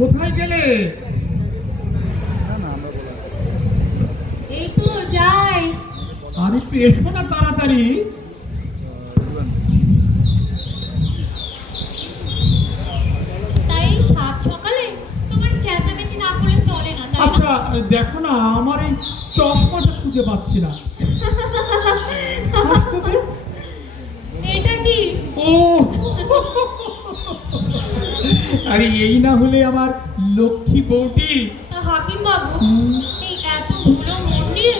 কোথায় গেলে? এই তো যাই। আর একটু এসো না তাড়াতাড়ি। তাই সাত সকালে তোমার চেঁচামেচি না করলে চলে না, তাই না? আচ্ছা দেখো না, আমার এই চশমাটা খুঁজে পাচ্ছি না। হাসতে দে। এটা কি? ও আরে এই না হলে আমার লক্ষ্মী বউটি। তা হাকিম বাবু, এই এতগুলো মন নিয়ে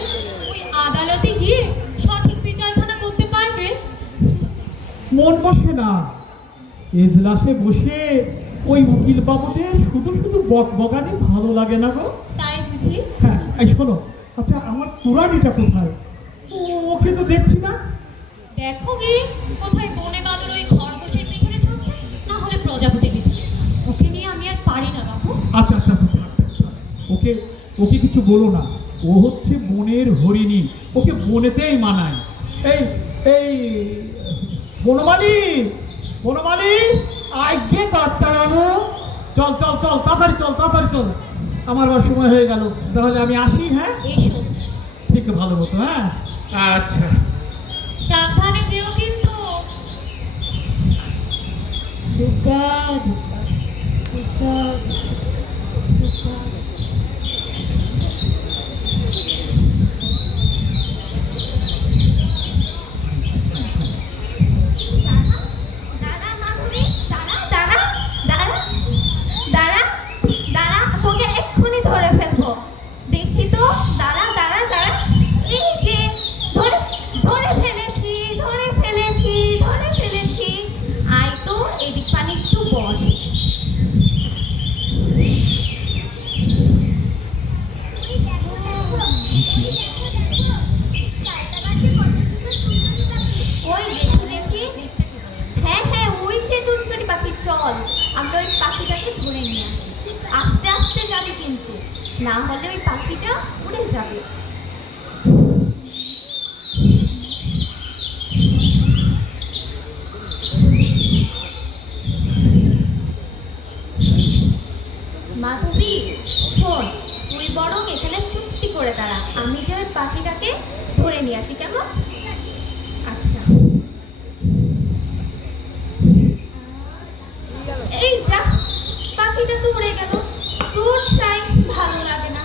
ওই আদালতে গিয়ে সঠিক বিচারখানা করতে পারবে? মন বসে না, এজলাসে বসে ওই উকিল বাবুদের শুধু শুধু বকবকানি ভালো লাগে না গো। তাই বুঝি? হ্যাঁ এই শোনো, আচ্ছা আমার পুরানিটা কোথায়? ওকে তো দেখছি না। দেখো গে, কোথায় বনে বাদর ওই খরগোশের পিছনে ছুটছে, না হলে প্রজাপতি পিছনে। ওকে নিয়ে আমি আর পারি না বাবু। আচ্ছা আচ্ছা আচ্ছা থাক, থাক, থাক। ওকে ওকে কিছু বলো না, ও হচ্ছে বনের হরিণী, ওকে বনেতেই মানায়। এই এই বনমালী, বনমালী, আজ্ঞে কর্তাবাবু, চল চল চল তাড়াতাড়ি চল, তাড়াতাড়ি চল, আমার আবার সময় হয়ে গেল, তাহলে আমি আসি। হ্যাঁ এসো। ঠিক ভালো মতো। হ্যাঁ আচ্ছা। সাবধানে যেও কিন্তু। দুর্গা দুর্গা দুর্গা। তোকে এক্ষুনি ধরে ফেলবো। দেখি তো, দাঁড়া দাঁড়া দাঁড়া। এই যে ধরে ধরে ফেলেছি, ধরে ফেলেছি, ধরে ফেলেছি। আয় তো এদিক পানি একটু বস। ওই দেখি দেখি। হ্যাঁ হ্যাঁ, ওই যে টুনটুনি পাখি, চল আমরা ওই পাখিটাকে ধরে নিয়ে আসি। আস্তে আস্তে যাবে কিন্তু, না হলে ওই পাখিটা উড়ে যাবে। মাধবী শোন, তুই বরং এখানে চুপটি করে দাঁড়া, আমি যে ওই পাখিটাকে ধরে নিয়ে আসি, কেমন? আচ্ছা। এই যা, পাখিটা তো উড়ে গেল। তোর চাই ভালো লাগে না।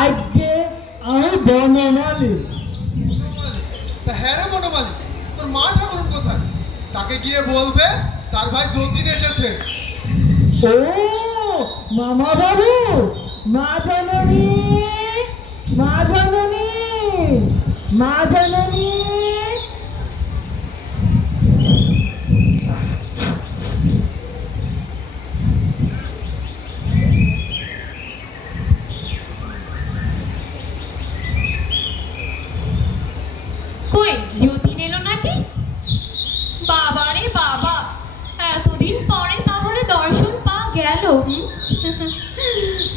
আজকে আমি বনমালী। তা হ্যাঁ রে বনমালী, তোর মা ঠাকুরন কোথায়? তাকে গিয়ে বলবে তার ভাই যতীন এসেছে। ও মামা বাবু, মা জননী, মা জননী, মা জননী। কই যতীন এলো নাকি? বাবা রে বাবা, এতদিন পরে তাহলে দর্শন পা গেল।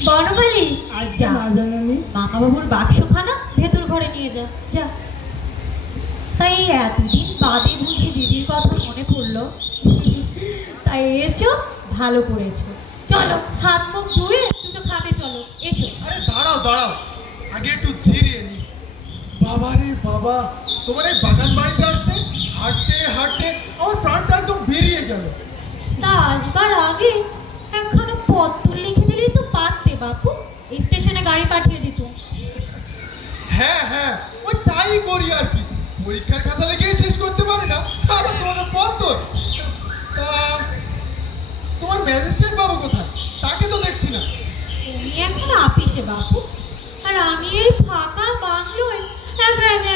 বনমালী, আর যা, মা জননী। মামা বাবুর বাক্সখানা ভেতর ঘরে নিয়ে যা, যা। তাই এতদিন বাদে বুঝি দিদির কথা মনে পড়লো। তাই এসো, ভালো করেছো। চলো হাত মুখ ধুয়ে দুটো খাবে, চলো এসো। আরে দাঁড়াও দাঁড়াও, আগে একটু জিরিয়ে নি। বাবা রে বাবা, তোমার এই বাগান বাড়িতে আসতে হাঁটতে হাঁটতে আমার প্রাণটা একদম বেরিয়ে গেল। তা আসবার আগে একখানা পত্র লিখে দিলেই তো পারতে বাপু, এই স্টেশনে গাড়ি পাঠিয়ে দিত। হ্যাঁ হ্যাঁ, ওই তাই করি আর কি। পরীক্ষার খাতা লিখে শেষ করতে পারি না, আবার তোমাকে পত্তর। তা তোমার ম্যাজিস্ট্রেট বাবু কোথায়? এখন আপিসে বাপু, আর আমি এই ফাঁকা বাংলোয়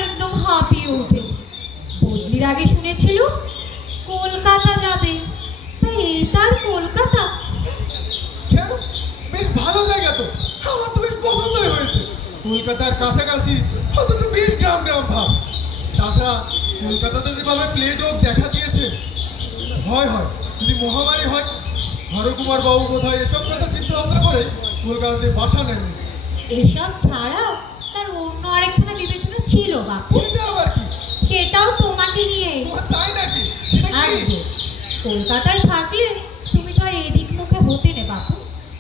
একদম হাঁপিয়ে উঠেছি। বদলির আগে শুনেছিল কলকাতা যাবে, তাই এই তার কলকাতা। কেন? বেশ ভালো জায়গা তো, আমার তো বেশ পছন্দই হয়েছে। কলকাতার কাছাকাছি, অথচ বেশ গ্রাম গ্রাম ভাব। তাছাড়া কলকাতাতে যেভাবে প্লেগ রোগ দেখা দিয়েছে, হয় যদি মহামারী হয়। হরকুমার বাবু বোধহয় এসব কথা চিন্তা ভাবনা করে কলকাতাতে বাসা নেন। এসব ছাড়াও তার অন্য আরেকখানা বিবেচনা ছিল বাপু, সেটা আবার কি? সেটাও তোমাকে নিয়ে। তোমার তাই নাকি? সেটা আর কি? যে, কলকাতায় থাকলে তুমি তো আর এদিক মুখে হতে নে বাপু,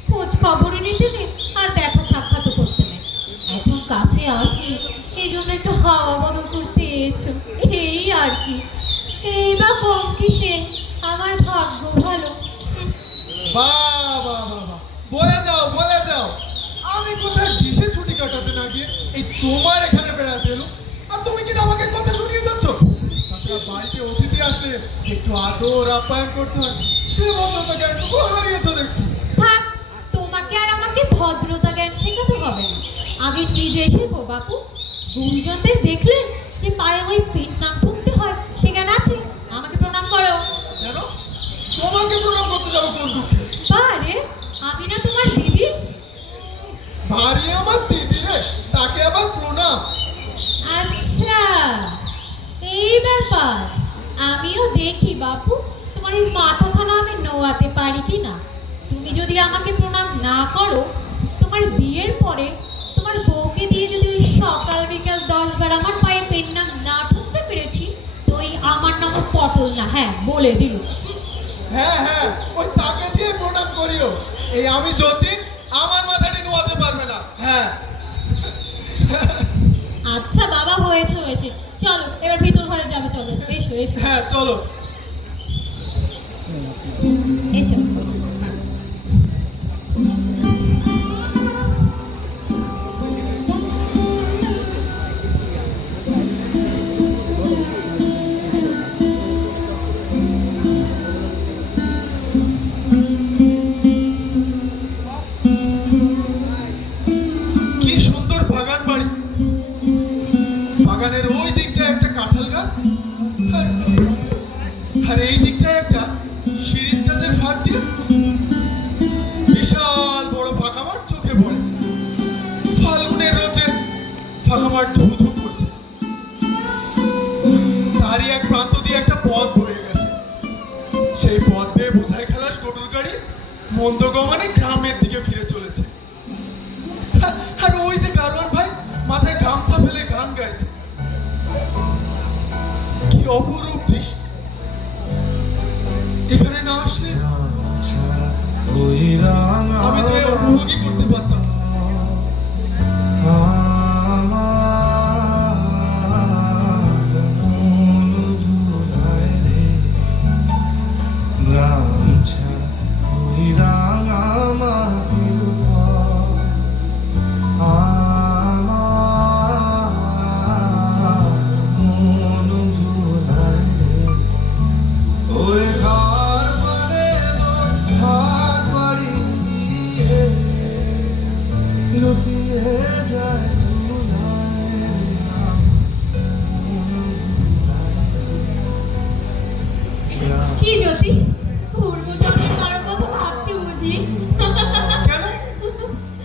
খোঁজ খবরই নিতে নে, আর দেখা সাক্ষাৎ করতে নে। এখন কাছে আছি, এই জন্য একটু হাওয়া বদল করতে এসো, এই আর কি। এই বা কম কিসে, আমার ভাগ্য ভালো। বাহ বাহ বাহ বাহ, বলে যাও। আমি কোথায় দেশে ছুটি কাটাতে না গিয়ে এই তোমার এখানে বেড়াতে এলো, আর তুমি কিনা আমাকে কথা শুনিয়ে যাচ্ছ। তাছাড়া বাড়িতে অতিথি আসলে একটু আদর আপ্যায়ন করতে হয়, সে ভদ্রতাকে একটু হারিয়েছো দেখছি। থাক, তোমাকে আর আমাকে ভদ্রতা জ্ঞান শেখাতে হবে না, আগে নিজে শেখো বাপু। গুরুজনদের দেখলে যে পায়ে ওই পেট নাম ঠুকতে হয়, সে জ্ঞান আছে? আমাকে প্রণাম করো। কেন? তোমাকে প্রণাম করতে যাবো কোন দুঃখে? বারে, আমি না তোমার দিদি? ভারী আমার দিদি রে, তাকে আবার প্রণাম? আচ্ছা, এই ব্যাপার। আমিও দেখি বাপু, তোমার এই মাথাখানা আমি নোয়াতে পারি কি না। তুমি যদি আমাকে প্রণাম না করো, তোমার বিয়ের পরে তোমার বউকে দিয়ে যদি ওই সকাল বিকাল 10 বার আমার পায়ে পেন নাম না ঠুকতে পেরেছি, তো ওই আমার নাম পটল না, হ্যাঁ বলে দিল। হ্যাঁ, ওই তাকে দিয়ে প্রণাম করিও। এই আমি যতীন, আমার মাথাটি নোয়াতে পারবে না। হ্যাঁ আচ্ছা বাবা, হয়েছে, চলো এবার ভিতর ঘরে যাবে, চলো এসো হ্যাঁ, চলো। এসো। কি সুন্দর বাগান বাড়ি। বাগানের ওই দিকটায় একটা কাঁঠাল গাছ, আর এই দিকটায় একটা শিরিষ গাছের ফাঁক দিয়ে বিশাল বড় ফাঁকা মাঠ চোখে পড়ে। ফাল্গুনের রোদে ফাঁকা মাঠ ধু ধু করছে। তারই এক প্রান্ত দিয়ে একটা পথ বয়ে গেছে। সেই পথ বেয়ে বোঝাই খালাস মোটর গাড়ি মন্দগমানে গ্রামের দিকে ফিরে চলেছে। আর ওই যে গারোয়ান ভাই মাথায় গামছা ফেলে গান গাইছে। কি অপরূপ দৃশ্য! এখানে না আসলে আমি তো উপভোগই করতে পারতাম। কি জ্যোতি, পূর্বজন্মে কারো কথা ভাবছি বুঝি? কেন?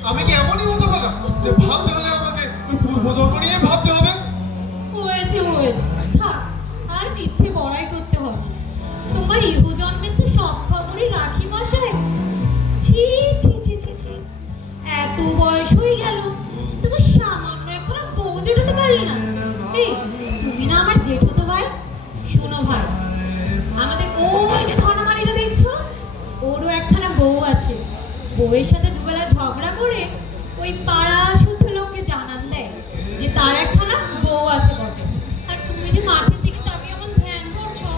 আমি কি এমনই হতে পারা যে ভাবতে হলে আমাকে ওই পূর্বজন্ম নিয়ে ভাবতে হবে? হয়েছে, থাক, আর মিথ্যে বড়াই করতে হবে। তোমার ইহজন্মের তো সব খবরই রাখি মশাই। ছি, এত বয়স হয়ে গেল, তুমি সামান্য এখন বউ জেঠাতে পারলে না। এই, তুমি না আমার জেঠুতো ভাই? শোনো ভাই, আমাদের ওই যে ধনমানিটা দেখছো, ওরও একখানা বউ আছে। বউয়ের সাথে দুবেলা ঝগড়া করে ওই পাড়া শুদ্ধ লোককে জানান দেয় যে তার একখানা বউ আছে বটে। আর তুমি যে মাঠের দিকে তাকিয়ে এমন ধ্যান করছো,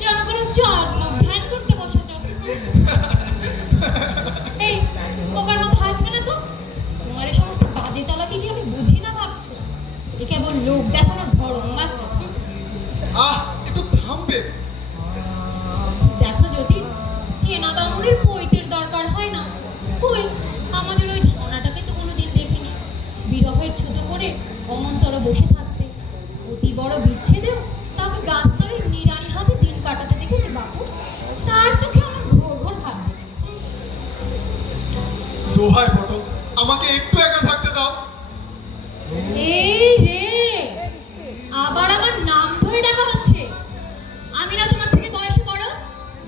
যেন কোনো চগ্ন ধ্যান করতে বসেছ। এই, পোকার মতো হাসবে না তো। তোমার এই সমস্ত বাজে চালাকি কি আমি বুঝি না ভাবছো? এ কেবল লোক দেখানোর ধরন মাত্র। একটু থামবে? দেখো যদি চেনা বামুনের পৈতের দরকার হয় না, কই আমাদের ওই ধনাঢ্য অমন্তর বসে থাকতে অতি বড় বিচ্ছেদেও তাকে গাছতলায় নিরানি হাতে দিন কাটাতে দেখেছি বাপু। তার চোখে আমার ঘোর ঘোর ভাববে। দোহাই পটল, আমাকে একটু একা থাকতে দাও। এই রে, আবার আমার নাম ধরে ডাকা হচ্ছে। আমি না তোমার থেকে বয়সে বড়?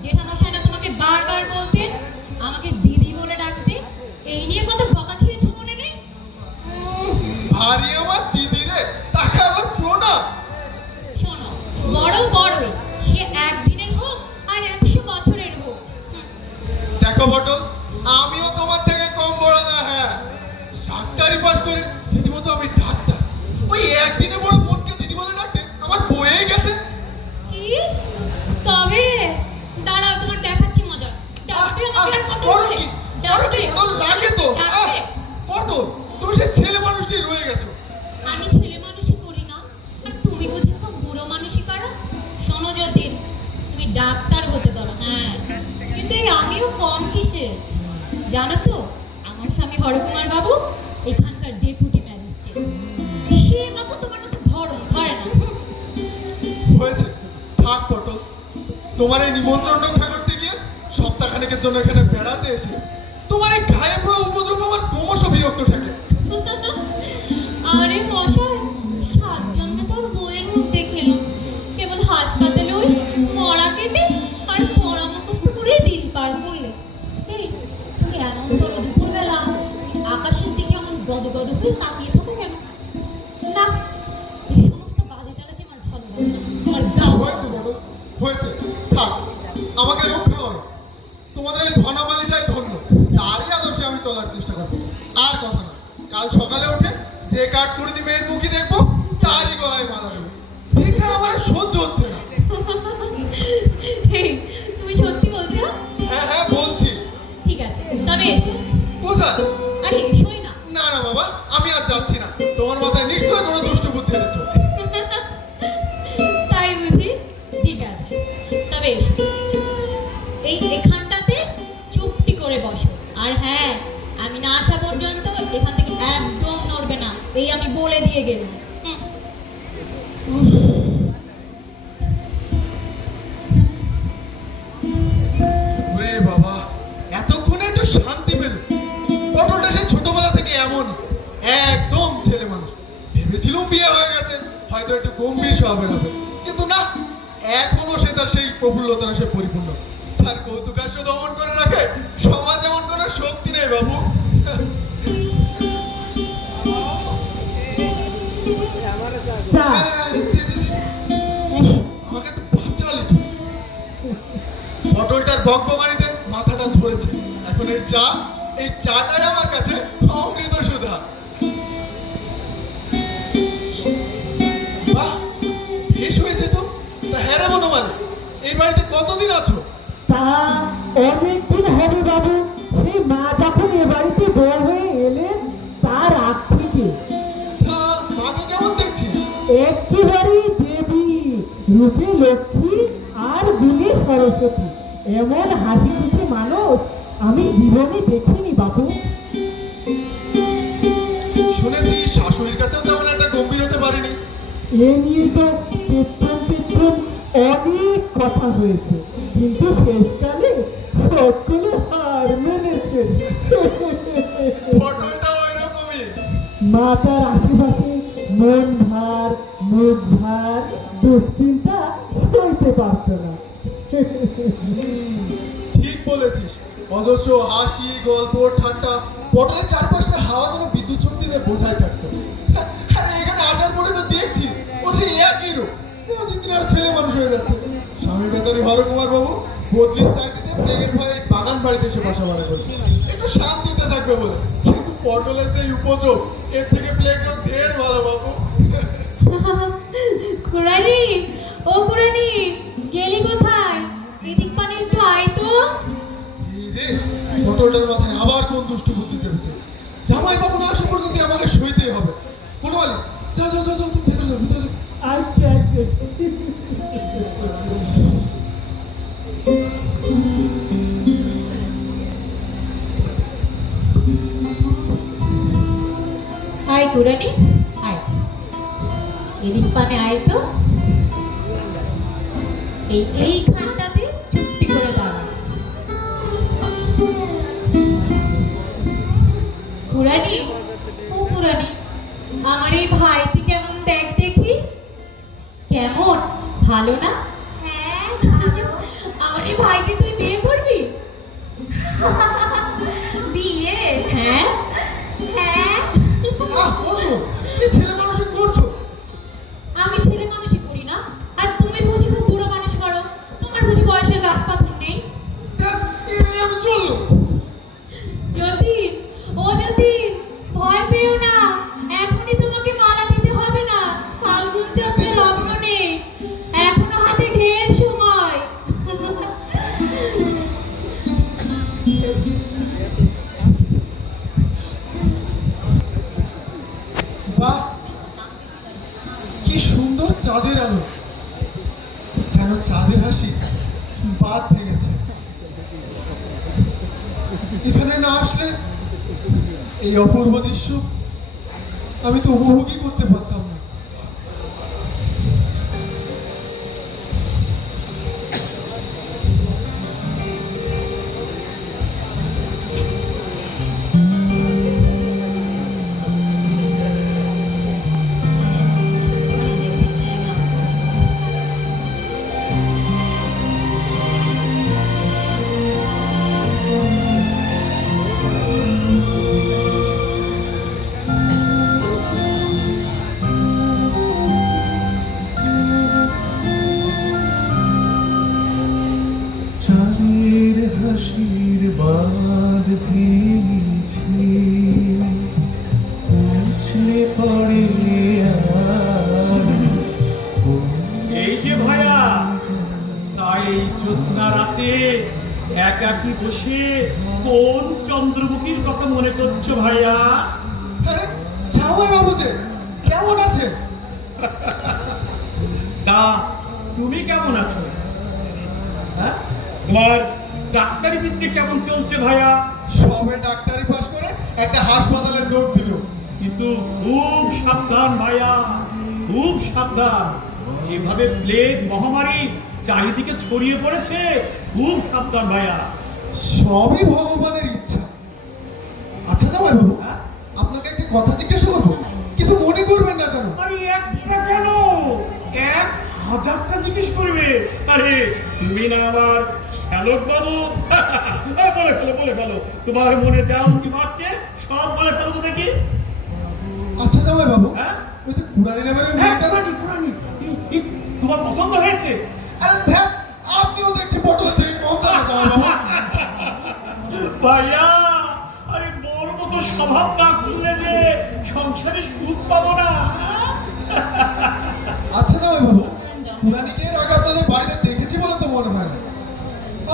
জেঠামশাই না তোমাকে বারবার বলতেন আমাকে দিদি বলে ডাকতে? এই নিয়ে কত বকা খেয়েছো মনে নেই? ভারী আমার দিদি রে, তাকে আবার প্রণাম। শোনো, বড় বড়ই, সে একদিনের হোক আর 100 বছরের হোক। দেখো পটল, আমিও তোমার থেকে কম বড় না। হ্যাঁ, ডাক্তারি পাস করে রীতিমতো আমি ডাক্তার। ওই একদিনে বড় বোনকে দিদি বলে ডাকতে আমার বয়ে গেছে। কি? তবে দাঁড়াও, তোমার দেখাচ্ছি মজা। ডাকবে আমাকে আর কত করো বলে? কি? করো কি? পটল লাগে তো। ডাকবে। পটল, তুমি সেই ছেলে মানুষটি রয়ে গেছো। আমি ছেলে মানুষই করি না, আর তুমি বুঝি খুব বুড়ো মানুষই করো। শোনো যতীন, তুমি ডাক্তার হতে পারো, হ্যাঁ, কিন্তু এই আমিও কম কিসে জানো তো? আমার স্বামী হরকুমার বাবু এখানকার ডেপুটি ম্যাজিস্ট্রেট। সে বাবু তোমার মতো ধরন ধরে না। হয়েছে, থাক পটল। তোমার এই নিমন্ত্রণ রক্ষা করতে গিয়ে সপ্তাহখানেকের জন্য এখানে বেড়াতে এসে তোমার এই গায়ে পড়া উপদ্রব আমার ক্রমশ বিরক্ত থাকে। আরে মশাই, 7 জন্মে তোর বইয়ের মুখ দেখলেন, কেবল হাসপাতালে ওই মরা কেটে আর পড়া মুখস্থ করে দিন পার করলে। এই, তুমি এমন তোর দুপুরবেলা ওই আকাশের দিকে এমন গদগদ হয়ে তাকিয়ে থাকো কেন? না, এই সমস্ত বাজে চালাকি আমার ভালো লাগে না, আমার গা হয়েছে পটল, হয়েছে, থাক। আমাকে রক্ষা করো। তোমাদের এই ধনামালিটাই ধন্য, তারই আদর্শে আমি চলার চেষ্টা করবো। আর কথা না, কাল সকালে উঠে যে কাঠকুড়ি মেয়ের মুখী দেখবো তারই গলায় মালা দেবো। এখানে আমার আর সহ্য হচ্ছে না। এই, তুমি সত্যি বলছো? হ্যাঁ হ্যাঁ বলছি। ঠিক আছে, তবে এসো। কোথায়? আরে এসোই না। না না বাবা, আমি আর যাচ্ছি না। তোমার মাথায় নিশ্চয়ই কোনো দুষ্ট বুদ্ধি এনেছো। তাই বুঝি? ঠিক আছে, তবে এসো। এই এখানটাতে চুপটি করে বসো। আর হ্যাঁ, আমি না আসা পর্যন্ত এখান থেকে একদম নড়বে না, এই আমি বলে দিয়ে গেলাম। ওরে বাবা, এতক্ষণে একটু শান্তি পেল। পটলটা সেই ছোটবেলা থেকে এমন একদম ছেলে মানুষ। ভেবেছিলাম বিয়ে হয়ে গেছে, হয়তো একটু গম্ভীর স্বভাবের হবে, কিন্তু না, এখনো সে তার সেই প্রফুল্লতার সে পরিপূর্ণ। তার কৌতুকাস্য দমন করে রাখে সমাজ এমন কোনো শক্তি নেই বাবু। চা। উফ, আমাকে একটু বাঁচালি। পটলটার বকবকানিতে মাথাটা ধরেছে। এখন এই চাটাই আমার কাছে অমৃত সুধা। বাহ, বেশ হয়েছে তো। তা হ্যাঁ রে বনমালী, এই বাড়িতে কতদিন আছো? তা অনেকদিন হবে বাবু। সেই মা যখন এ বাড়িতে বউ হয়ে এলেন তার আগ থেকে। তা মাকে কেমন দেখছিস? একেবারে দেবী, রূপে লক্ষ্মী আর গুণে সরস্বতী। এমন হাসি খুশি মানুষ আমি জীবনে দেখিনি বাবু। শুনেছি শাশুড়ির কাছেও তেমন একটা গম্ভীর হতে পারেনি। এ নিয়ে তো পেছন অনেক কথা হয়েছে, কিন্তু শেষকালে সকলে হার মেনেছে। পটলটা ওই রকমই। মাতার আশেপাশে মন ভার, মুখ ভার, দুশ্চিন্তা সইতে পারত না। ঠিক বলেছিস, অজস্র হাসি, গল্প, ঠাট্টা, পটলের চারপাশটা হাওয়া যেন বিদ্যুৎ শক্তিতে বোঝাই থাকতো। আরে এখানে আসার পরে তো দেখছি ও সেই একই রূপ, যেন দিন দিন আর ছেলে মানুষ হয়ে যাচ্ছে। স্বামী বেচারি হরকুমার বাবু বদলির চাকরিতে প্লেগের ভয়ে বাগান বাড়িতে এসে বাসা ভাড়া করেছে, একটু শান্তিতে থাকবে বলে। কিন্তু পটলের যে উপদ্রব, এর থেকে প্লেগ রোগ ঢের ভালো বাবু। কুড়ানি, ও কুড়ানি, গেলি কোথায়? এদিক পানে একটু আয় তো। এই রে, পটলটার মাথায় আবার কোন দুষ্ট বুদ্ধি চেপেছে। জামাই বাবু না আসা পর্যন্ত আমাকে সইতেই হবে। বনমালী, যাও যাও যাও, তুমি ভেতরে যাও, ভেতরে যাও। আচ্ছা আচ্ছা। আয় কুড়ানি, আয়। এদিক পানে আয় তো। এইখানটাতে চুপটি করে দাঁড়া। কুরানি, ও কুরানি, আমার এই ভাইটি কেমন দেখ দেখি। কেমন, ভালো না? হ্যাঁ আমার এই ভাইকে তুই বিয়ে করবি? বিয়ে? হ্যাঁ হ্যাঁ কি ছেলে মানুষ করছো? আমি ছেলে মানুষই করি না, আর তুমি বুঝি খুব বুড়ো মানুষ করো। তোমার বুঝি বয়সের গাছ পাথর নেই? আমি চললো। যতীন, ও যতীন, ভয় পেও না, এখনই তোমাকে মালা দিতে হবে না। ফাল্গুন চন্দ্রের লগ্ন নেই, এখনো হাতে ঢের সময়। বাহ, কি সুন্দর চাঁদের আলো, যেন চাঁদের হাসি বাদ ভেঙেছে। এখানে না আসলে এই অপূর্ব দৃশ্য আমি তো উপভোগই করতে পারতাম না। চাঁদের হাসির বাঁধ ভেঙেছে, উছলে পড়ে আর এই যে ভাইয়া, তাই এই জ্যোৎস্না রাতে একাকি বসে কোন চন্দ্রমুখীর কথা মনে করছো ভাইয়া? আরে জামাই বাবু যে কেমন আছে? তা তুমি কেমন আছো? হ্যাঁ, তোমার ডাক্তারি বিদ্যে কেমন চলছে ভাইয়া? সবে ডাক্তারি পাশ করে একটা হাসপাতালে যোগ দিল। কিন্তু খুব সাবধান ভাইয়া, খুব সাবধান। যেভাবে প্লেগ মহামারী চারিদিকে ছড়িয়ে পড়েছে, খুব সাবধান ভাইয়া। সবই ভগবানের ইচ্ছা। আচ্ছা জামাই বাবু, হ্যাঁ? আপনাকে একটা কথা জিজ্ঞাসা করবো, কিছু মনে করবেন না জানো? আরে একটা কেন, 1000টা জিজ্ঞেস করবে। আরে তুমি না আমার শ্যালক বাবু? বলে ফেলো, তোমার মনে যাও কি মারছে সব বলে ফেলো তো দেখি। আচ্ছা জামাই বাবু, হ্যাঁ? ওই যে কুড়ানি নামের ওই হ্যাঁ, মেয়েটা, পুরানি। তোমার পছন্দ হয়েছে? আরে দেখ, আপনিও দেখছি পটল থেকে কম জানা জামাই বাবু। ভাইয়া, আরে মোর মতো স্বভাব না করলে যে সংসারে সুখ পাবো না। আচ্ছা জামাই বাবু, কুড়ানিকে এর আগে আপনাদের বাড়িতে দেখেছি বলে তো মনে হয় না।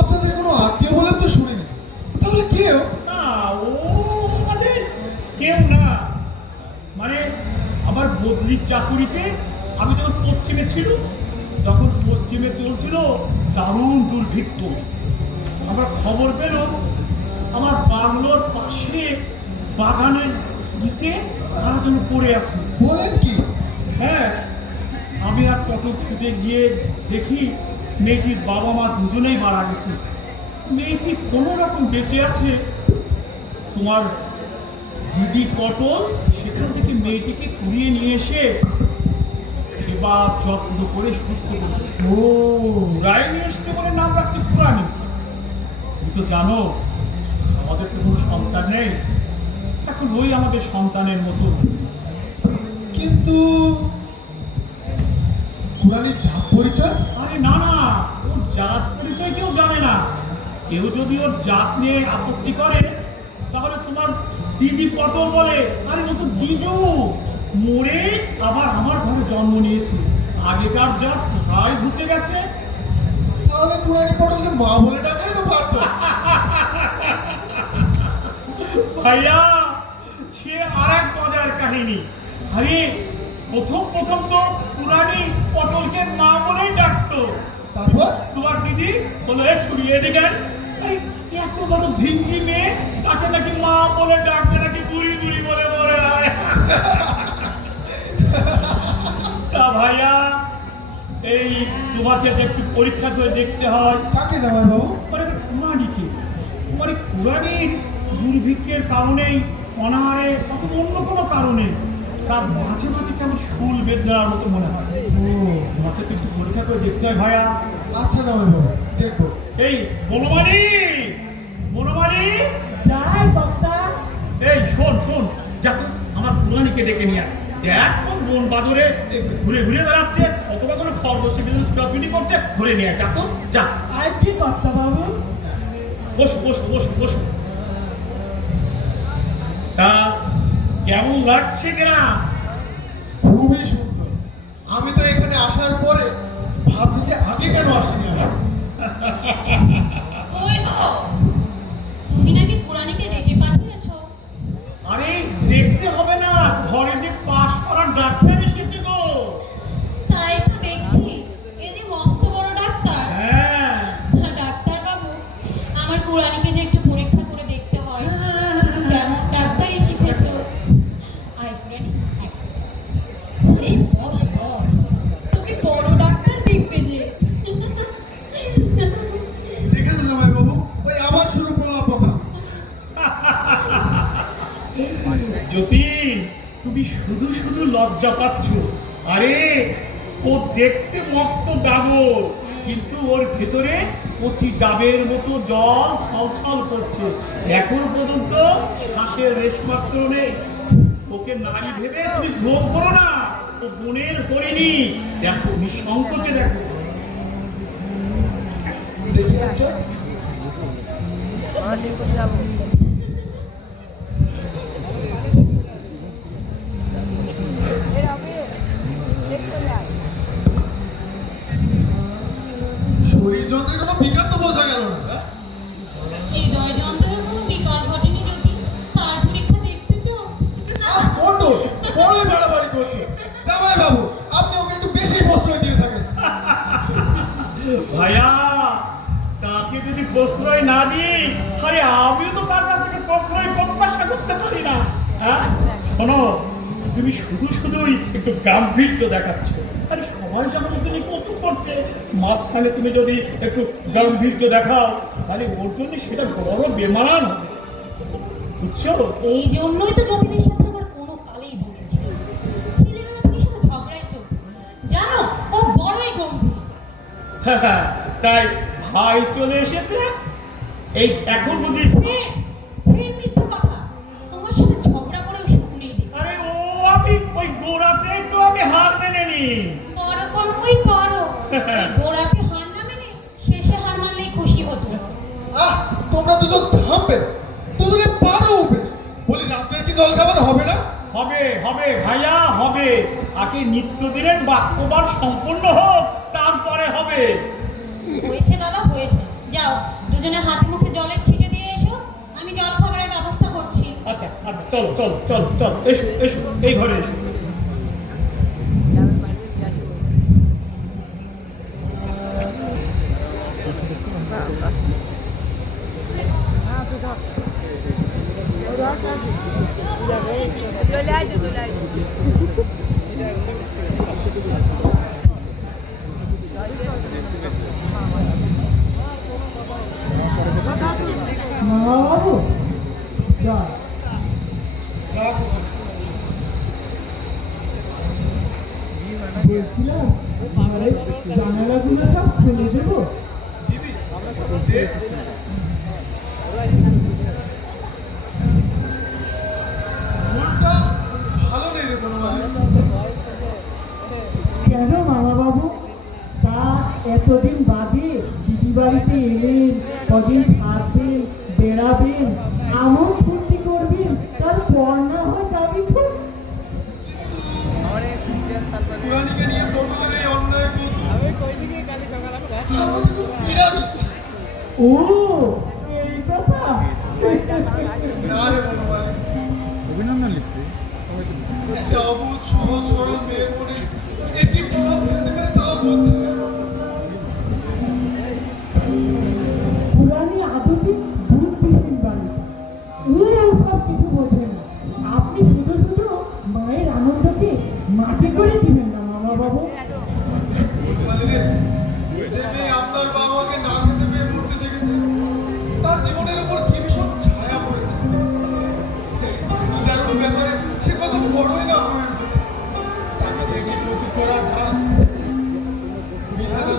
আপনাদের কোনো আত্মীয় বলে তো শুনিনি, তাহলে কেউ? না, ও আমাদের কেউ না। মানে আমার বদলির চাকুরিতে আমি যখন পশ্চিমে ছিল, যখন পশ্চিমে চলছিল দারুণ দুর্ভিক্ষ, আমরা খবর পেল আমার বাংলোর পাশে বাগানের নিচে তারা যেন পড়ে আছে। বলেন কি? হ্যাঁ, আমি আর কত ছুটে গিয়ে দেখি মেয়েটির বাবা মা দুজনেই মারা গেছে। মেয়েটি কোনো রকম বেঁচে আছে। তোমার দিদি পটল সেখান থেকে মেয়েটিকে কুড়িয়ে নিয়ে এসে সেবা যত্ন করে সুস্থ করে ও, রায় নিয়ে এসছে বলে নাম রাখছে পুরানি। তুমি তো জানো আমাদের তো কোনো সন্তান নেই, এখন ওই আমাদের সন্তানের মতো। কিন্তু কুড়ানির জাত পরিচয়? আরে না না, ওর জাত পরিচয় কেউ জানে না। কেউ যদি ওর জাত নিয়ে আপত্তি করে তাহলে তোমার দিদি পটল বলে, আরে ও তো দ্বিজু, মরে আবার আমার ঘরে জন্ম নিয়েছে, আগেকার জাত কোথায় ঘুচে গেছে। তাহলে কুড়ানি পটলকে মা বলে ডাকলেই তো পারতো। ভাইয়া, সে আর এক মজার কাহিনী। আরে প্রথম তো পুরানি পটলকে মা বলেই ডাকতো। তারপর? তোমার দিদি বলে ছড়িয়ে দিকে এত বড় ভিঙ্গি মেয়ে, তাকে নাকি মা বলে ডাকবে, নাকি বুড়ি বুড়ি বলে বলে। তা ভাইয়া, এই তোমাকে যে একটু পরীক্ষা করে দেখতে হয়। কাকে জামাই বাবু? মানে কুরানিকে, মানে কুরানির দুর্ভিক্ষের কারণেই, অনাহারে অথবা অন্য কোনো কারণে তার মাঝে মাঝে কেমন শুল বেদ দেওয়ার মতো মনে হয়। ও, তোমাকে তো একটু পরীক্ষা করে দেখতে হয় ভাইয়া। আচ্ছা জামাই বাবু, দেখবো। এই বনমালী, বনমালী, যাই কর্তা। এই শোন শোন, যা তো আমার কুরানিকে ডেকে নিয়ে আয়। দেখ কোন বন বাদরে ঘুরে ঘুরে বেড়াচ্ছে, অথবা কোনো খরগোশের ভিতরে ছুটাছুটি করছে, ধরে নিয়ে আয়, যা তো যা। আর কি কর্তা বাবু? বসো বসো বসো বসো। তা কেমন লাগছে গ্রাম? খুবই সুন্দর। আমি তো এখানে আসার পরে ভাবছি যে আগে কেন আসিনি আমি। কই গো, তুমি নাকি কুরানিকে ডেকে পাঠিয়েছো? আরে দেখতে হবে না, ঘরে যে পাশ করার ডাক্তার এসেছে গো। তাই তো দেখছি, এই যে মস্ত বড় ডাক্তার। হ্যাঁ, ডাক্তার বাবু, আমার কুরানিকে যে একটু পরীক্ষা করে দেখতে হয়, তুমি কেমন ডাক্তারই শিখেছো? আয় কুরানি, আয়। আরে বস বস, তুমি বড় ডাক্তার দেখবে যে। দেখেছো জামাই বাবু, ওই আবার শুরু করলাম কথা। যতীন, তুমি শুধু শুধু লজ্জা পাচ্ছ। আরে ও দেখতে মস্ত ডাবর, কিন্তু ওর ভেতরে কচি ডাবের মতো জল ছলছল করছে। এখনো পর্যন্ত শ্বাসের রেশমাত্র নেই। ওকে নারী ভেবে তুমি ভোগ করো না, ও বনের হরিণী। দেখো নিঃসংকোচে দেখো। দেখি একটা। শরীর যন্ত্রের কোনো বিকার তো বোঝা গেল না। হৃদয় যন্ত্রের কোনো বিকার ঘটেনি যদি, তার পরীক্ষা দেখতে চাও? আর বড্ড বড়ই বাড়াবাড়ি করছে। জামাই বাবু, আপনি ওকে একটু বেশি প্রশ্রয় দিয়ে থাকেন। ভাইয়া, তাকে যদি প্রশ্রয় না দিই, আরে আমিও তো তার কাছ থেকে প্রশ্রয় প্রত্যাশা করতে পারি না। হ্যাঁ শোনো, তুমি শুধু শুধুই একটু গাম্ভীর্য দেখাচ্ছ। আরে সবাই যখন তুমি কৌতুক করছে, মাঝখানে তুমি যদি একটু গাম্ভীর্য দেখাও, তাহলে ওর জন্য সেটা বড় বেমান হবে, বুঝছো? এই জন্যই তো যতীনের সাথে আমার কোনো কালেই বলেছি, ছেলেবেলা থেকে শুধু ঝগড়াই চলছে। জানো, ও বড়ই গম্ভীর। তাই ভাই চলে এসেছে, এই এখন বুঝি। ফের ফের মিথ্যা কথা, তোমার সাথে ঝগড়া করেও সুখ নেই দেখছি। আরে ও, আমি ওই গোড়াতেই তো আমি হার মেনে নি। বড় কর্মই করো, এই গোড়াতে হার না মেনে শেষে হার মানলেই খুশি হতো। আহ, তোমরা দুজন থামবে, দুজনে পারো বেশ। বলি রাত্রের কি জল খাবার হবে না? হবে হবে ভাইয়া, হবে। আগে নিত্যদিনের বাক্যবান সম্পূর্ণ হোক, তারপরে হবে। হয়েছে বাবা, হয়েছে। যাও, দুজনে হাতে মুখে জলের ছিটে দিয়ে এসো, আমি জল খাবারের ব্যবস্থা করছি। আচ্ছা আচ্ছা, চলো চলো চলো চলো, এসো এসো, এই ঘরে এসো। মামা বাবু, যা। রাখ ওখানে। বলছিলাম, ঘরের জানালাগুলো সব খুলে দেবো? দিবি? দে। ফুলটা ভালো নেই রে বনমালী। কেন মামা বাবু? তা এতদিন বাদে দিদি বাড়িতে এলেন, কদিন থাকবেন, বেড়াবেন, এমন ফুর্তি করবেন, তারপর না হয় দাবি খুব। কুরানিকে নিয়ে বদলের এই অন্যায় কৌতুক আমাকে খুব পীড়া দিচ্ছে। ও, এই কথা। না রে বনমালী, একটা অবুঝ সহজ সরল মেয়ের মনে একটি প্রভাব ফেলতে পারে তাও বলছে না। পুরানি আদতে বুদ্ধিহীন বালিকা, ও সব কিছু বোঝে না। আপনি শুধু শুধু মায়ের আনন্দকে মাটি করে দিবেন না মামা বাবু।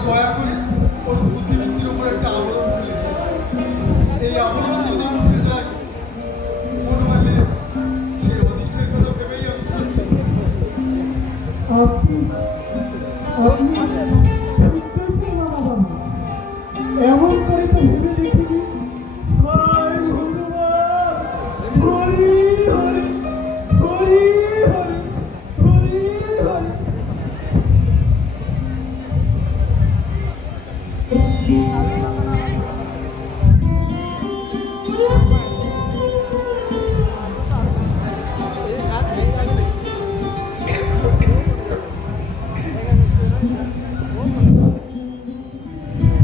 দয়া করে ওর বুদ্ধিবৃত্তির উপর একটা আবরণ ফেলে দিয়েছে। এই আবরণ যদি উঠে যায় বনমালীর সেই অদৃষ্টের কথা ভেবেই আমি চিন্তিত। আপনি আপনি ঠিক করেছেন মামা বাবু, এমন করে তো ভেবে দেখিনি। হায় ভগবান, হরি হরি হরি হরি হরি হরি।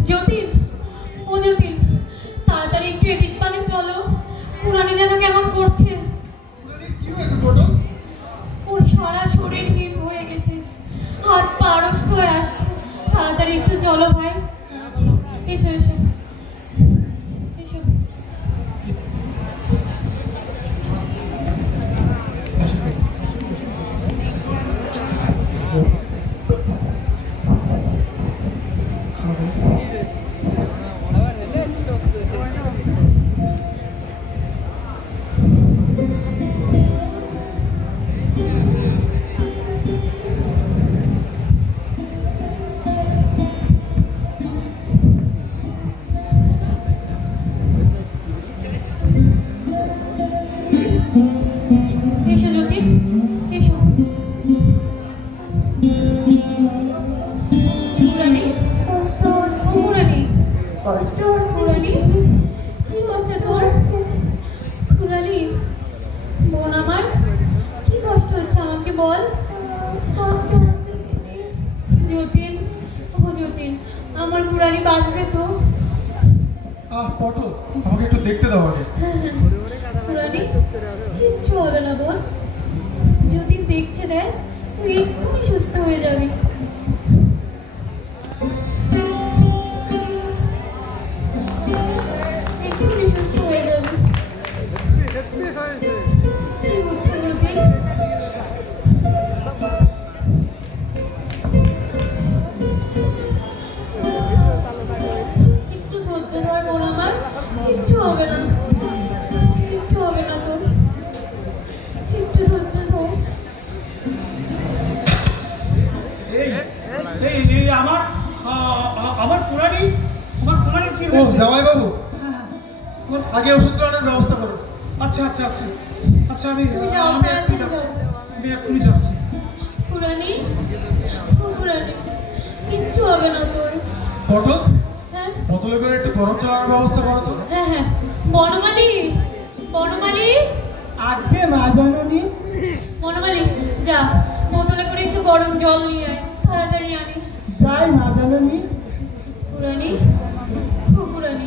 যতীন, ও যতীন, তাড়াতাড়ি একটু এদিক পানে চলো। পুরানি যেন কেমন করছে। পুরানির কি হয়েছে পটল? ওর সারা শরীর হিম হয়ে গেছে, হাত পা আড়ষ্ট হয়ে আসছে। তাড়াতাড়ি একটু চলো ভাই। হ্যাঁ, চলো। এসো এসো এসো। এসো যতীন, এসো। পুরানি, ও পুরানি, পুরানি, কি হচ্ছে তোর? পুরানি, বোন আমার, কি কষ্ট হচ্ছে আমাকে বল। যতীন, ও যতীন, আমার পুরানি বাঁচবে তো? পটল, আমাকে একটু দেখতে দাও আগে। পুরানি, কিচ্ছু হবে না বোন। যতীন দেখছে, দেখ, তুই এক্ষুনি সুস্থ হয়ে যাবি। এক্ষুনি সুস্থ হয়ে যাবি। কি বুঝছো যতীন? একটু ধৈর্য ধর বোন আমার, কিচ্ছু হবে না, কিচ্ছু হবে না তোর, একটু ধৈর্য ধর। এই এই এই আমার আমার পুরানি, আমার পুরানি কি ও হয়েছে? জামাই বাবু, আমার- আগে ওষুধ আনার ব্যবস্থা করো। আচ্ছা আচ্ছা আচ্ছা আচ্ছা, আমি তুমি যাও, আমি তাড়াতাড়ি এক্ষুনি যাও। যাচ্ছি। আমি এক্ষুনি যাচ্ছি। পুরানি, ও পুরানি, কিচ্ছু হবে না তোর। পটল, হ্যাঁ বোতলে করে একটু গরম চালানোর ব্যবস্থা করো তো। হ্যাঁ হ্যাঁ, বনমালী, বনমালী, আজকে মা জননী, বনমালী, যা বোতলে করে একটু গরম জল নিয়ে আয়, তাড়াতাড়ি আনিস। যাই মা জননী। পুরানি, ও পুরানি,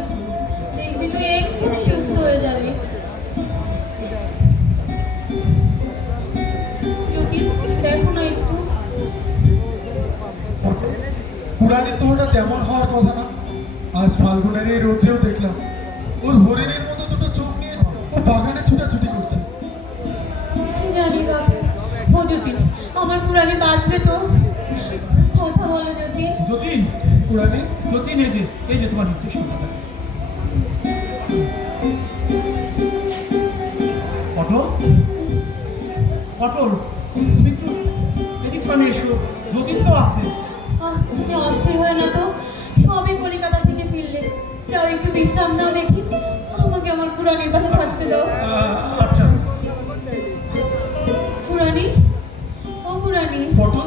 দেখবি তুই এক্ষুনি সুস্থ হয়ে যাবি। যতীন, দেখো না একটু। পুরানির তো ওটা তেমন হওয়ার কথা না। আজ ফাল্গুনের এই রোদ্রেও দেখলাম ওর হরিণের মতো দুটো চোখ নিয়ে ও বাগানে ছুটাছুটি করছে। কি জানি বাবু। ও যতীন, আমার পুরানি বাঁচবে তো? কথা বলো যতীন। যতীন, পুরানি, যতীন, এই যে তোমার নির্দেশ। পটল, পটল, তুমি একটু এদিক পানে এসো। যতীন তো আছে। তুমি অস্থির হয়ে না তো, সবে কলিকাতা থেকে ফিরলে। যাও একটু বিশ্রাম দাও দেখি, আমাকে আমার পুরানির পাশে থাকতে দাও। আচ্ছা। পুরানি, ও পুরানি, পটল,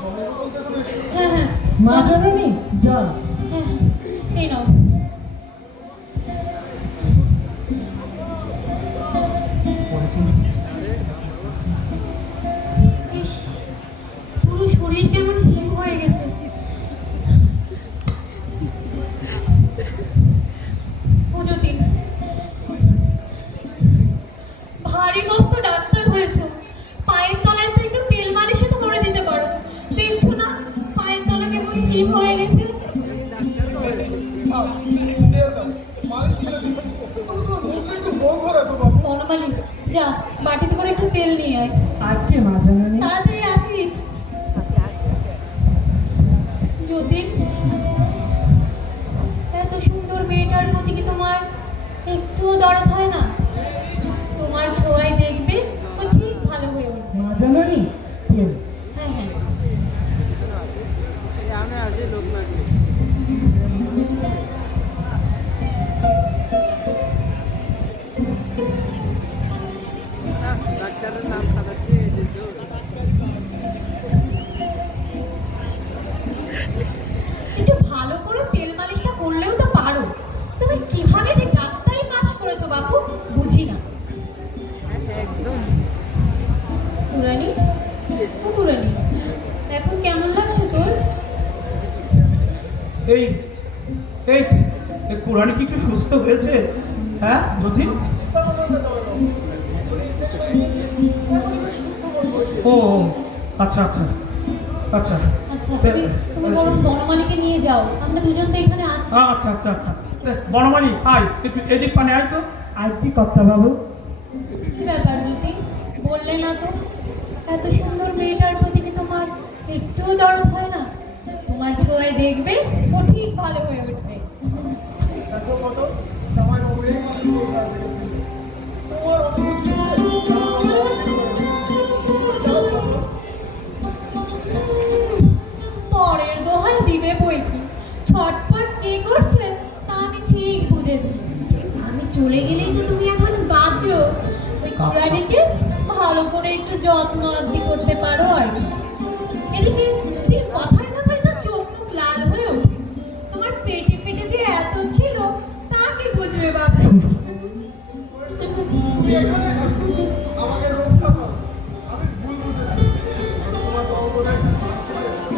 জলের বোতল দেখো না। হ্যাঁ হ্যাঁ মা জননী, জল। হ্যাঁ, এই নাও। ইস, পুরো শরীর কেমন হিম হয়ে গেছে। ও যতীন, ভারী মস্ত ডাক্তার হয়েছো, পায়ের তলায় তো একটু তেল মালিশে তো করে দিতে পারো। দেখছো না পায়ের তলা কেমন হিম হয়ে গেছে। মালিশ করে দিচ্ছি। তবে তোমার মুখটা একটু বন্ধ রাখো বাবু। বনমালী, যা বাটিতে করে একটু তেল নিয়ে আয়, আজকে মা জননী। তাড়াতাড়ি আসিস। যতীন, দরদ হয় না? তোমার ছোঁয়ায় দেখবে ও ঠিক ভালো হয়ে উঠবে। মা জানানি তেল হ্যাঁ হ্যাঁ। একটু ভালো করে তেল মালিশটা করলেও তো পারো। তুমি কিভাবে যে ডাক্তারি কাজ করেছো বাবু বুঝি না। পুরানি, ও পুরানি, এখন কেমন লাগছে তোর? এই এই এই কোরআনি কি একটু সুস্থ হয়েছে? হ্যাঁ যতীন? ও আচ্ছা আচ্ছা আচ্ছা আচ্ছা তুমি তুমি বরং বনমালীকে নিয়ে যাও, আমরা দুজন তো এখানে আছি। আচ্ছা আচ্ছা আচ্ছা বনমালী আয় একটু এদিক পানে আয় তো। আর কি কর্তা বাবু? কি ব্যাপার জ্যোতি, বললে না তো? এত সুন্দর মেয়েটার প্রতি কি তোমার একটুও দরদ হয় না? তোমার ছোঁয়ায় দেখবে ও ঠিক ভালো হয়ে উঠবে। দেখো কত জামাইবাবু এই মাত্র কলকাতা থেকে ফিরলো। তোমার অনুপস্থিতিতে জামাইবাবু যাও কত। পরের দোহাই দিবে বই কি, ছটফট কে করছে তা আমি ঠিক বুঝেছি। আমি চলে গেলেই তো তুমি এখন বাঁচো। ওই কুড়ানিকে ভালো করে একটু যত্ন আদি করতে পারো আর কি। এদিকে এদিকে কথায় কথায় তো চোখ মুখ লাল হয়ে ওঠে। তোমার পেটে পেটে যে এত ছিল তা কি বুঝবে বাবা? তুমি এখানে থাকো, আমাকে রক্ষা করো। আমি ভুল বুঝেছি। তোমার বাবু বোধহয় শান্ত হয়ে গেছে।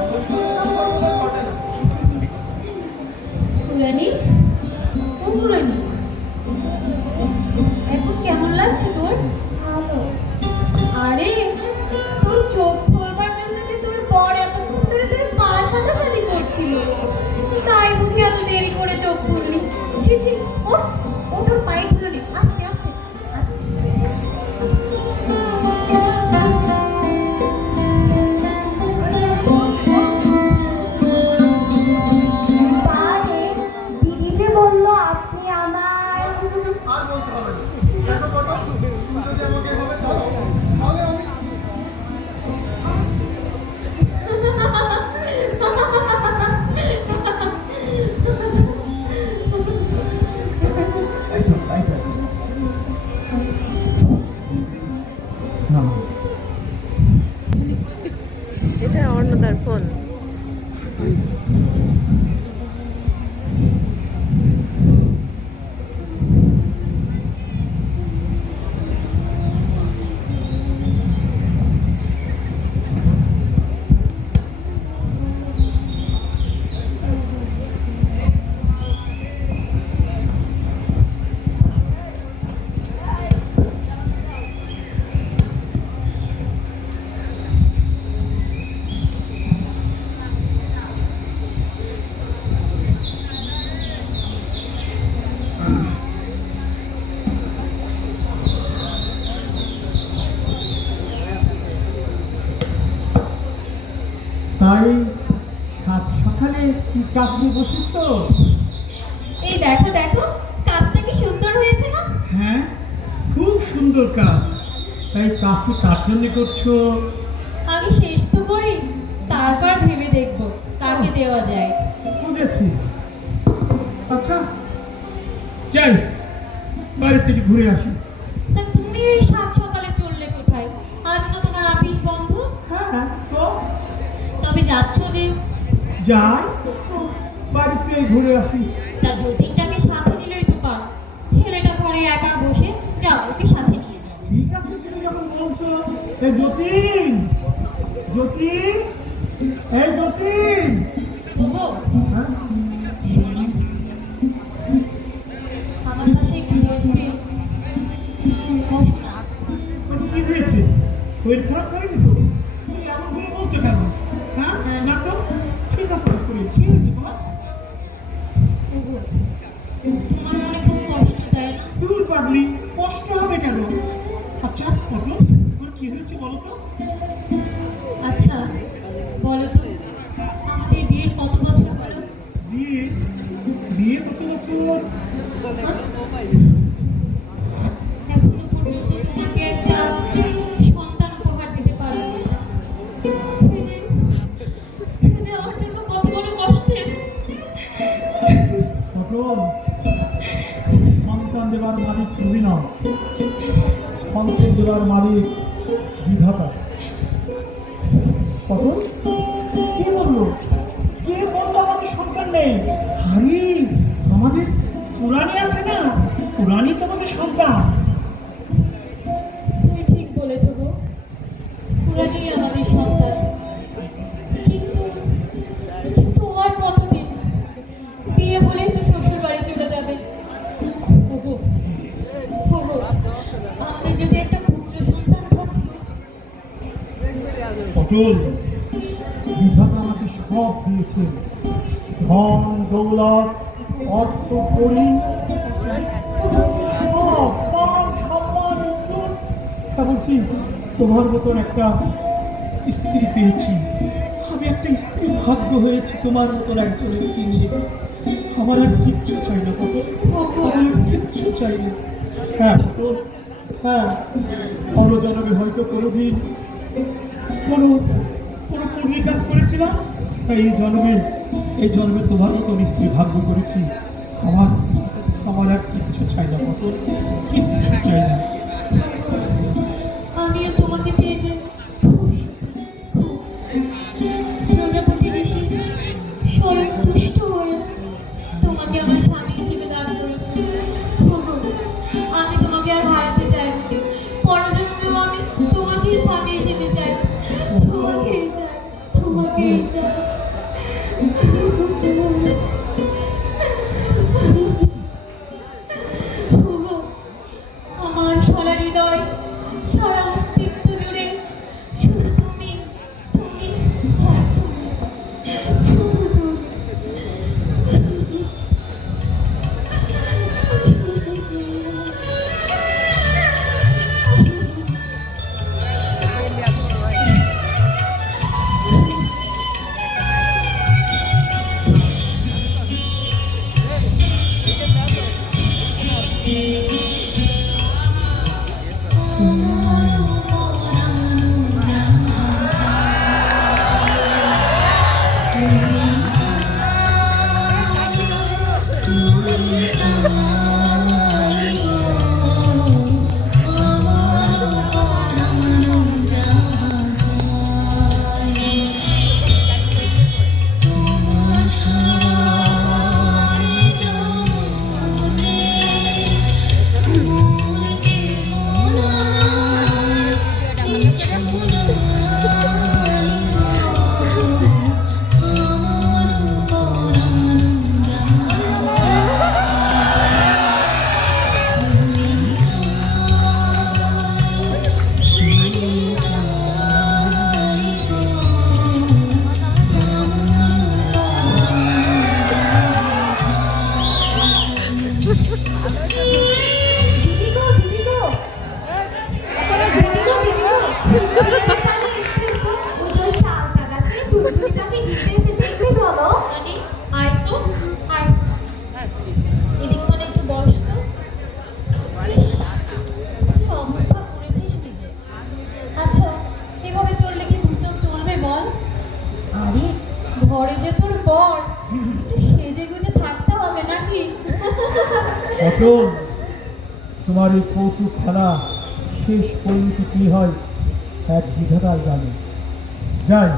এমন সংখ্যা সর্বদা ঘটে না। পুরানি, ও পুরানি, এখন কেমন লাগছে তোর? আরে তোর চোখ খোলবার জন্য যে তোর বর এতক্ষণ ধরে তোর পা সাদাসাদি করছিল, তাই বুঝি এত দেরি করে চোখ খুললি। ছি ছি, ওঠ ওঠ, ওর পায়ে ধরে নে, আস্তে আস্তে আস্তে বারে দিদি যে বললো আপনি আমায় আর বলতে হবে না। দেখো কত, তুমি যদি আমাকে এভাবে চালাও, তাহলে আমি এই তো তাই তো না এটা অন্নদার ফোন। তাই সাত সকালে কি কাজ নিয়ে বসেছ? এই দেখো দেখো, কাজটা কি সুন্দর হয়েছে না? হ্যাঁ খুব সুন্দর কাজ। তাই কাজটি কার জন্য করছো? আগে শেষ তো করি, তারপর ভেবে দেখবো কাকে দেওয়া যায়। বুঝেছি। আচ্ছা যাই বাড়িতে একটু ঘুরে আসি। তা তুমি এই সাত সকালে চললে কোথায়? আজ না তোমার আপিস বন্ধ? হ্যাঁ তো তবে যাচ্ছ যে? যাই বাড়িতে ঘুরে আসি। তা যতীনটাকে সাথে নিলেই তো পারো। ছেলেটা ঘরে একা বসে, যাও ওকে সাথে নিয়ে যাও। ঠিক আছে তুমি যখন বলছো। এই যতীন, যতীন, এই যতীন। ওগো হ্যাঁ? শোনো, আমার পাশে একটু বসবে? বসো না। তোর কি হয়েছে? শরীর খারাপ করেনি তো? তুমি এমন করে বলছো কেন? হ্যাঁ না তো ঠিক আছে শরীর কি হয়েছে তোমার? ওগো তোমার মনে খুব কষ্ট, তাই না? দূর পাগলি, কষ্ট হবে কেন? আচ্ছা বলো তোমার কি হয়েছে বলো তো? আচ্ছা বলো তো, আমাদের বিয়ের কত বছর হলো? বিয়ে বিয়ে কত বছর? এখনো পর্যন্ত তোমাকে একটা সন্তান উপহার দিতে পারবো না। এই যে আমার জন্য কত বড় কষ্টের। পটল, সন্তান দেবার মালিক তুমি নও, সন্তান দেবার মালিক বিধাতা। পটল, কে বললো? কে বললো আমাদের সন্তান নেই? আরে আমাদের পুরাণী আছে না, পুরাণী তোমাদের সন্তান। তুমি ঠিক বলেছ গো, পুরানি আমাদের সন্তান। কিন্তু কিন্তু আর কতদিন? বিয়ে হলেই তো শ্বশুর বাড়ি চলে যাবে। ওগো ওগো, আমাদের যদি একটা পুত্র সন্তান থাকতো। পটল, বিধাতা আমাকে সব দিয়েছে, ধন দৌলত, অর্থ করি, সব মান সম্মান ইজ্জত, এমনকি তোমার মতন একটা স্ত্রী পেয়েছি। আমি একটা স্ত্রী ভাগ্য হয়েছি তোমার মতন একজনের নিয়ে। আমার আর কিচ্ছু চাই না পটল, আমার আর কিচ্ছু চাই না। হ্যাঁ পটল, হ্যাঁ, অনজনমে হয়তো কোনোদিন কোনো কোনো পুণ্যের কাজ করেছিলাম, তাই এই জন্মে তোমার মতন স্ত্রী ভাগ্য করেছি। আমার আর কিচ্ছু চাই না পটল, কিচ্ছু চাই না। আমি আর তোমাকে পেয়ে যাই খুব সুখী, খুব। প্রজাপতি ঋষি স্বয়ং তুষ্ট হয়ে তোমাকে আমার স্বামী হিসেবে দান করেছে। ওগো, আমি তোমাকে আর হারাতে চাই না। পরজন্মেও আমি তোমাকেই স্বামী হিসেবে চাই, তোমাকেই চাই, তোমাকেই চাই। ওগো, আমার সারা হৃদয়, সারা অস্তিত্ব জুড়ে শুধু তুমি, তুমি আর তুমি, শুধু তুমি। রানী, আয় তো, আয়। এদিক মানে একটু বস তো। ইস, কি অবস্থা করেছিস নিজে। আচ্ছা, এভাবে চললে কি দুজন চলবে বল? আরে, ঘরে যে তোর বর, একটু সেজে গুজে থাকতে হবে নাকি? পটল, তোমার এই কৌতুক খেলা শেষ পরিণতি কি হয় এক বিধাতাই জানে। যাই,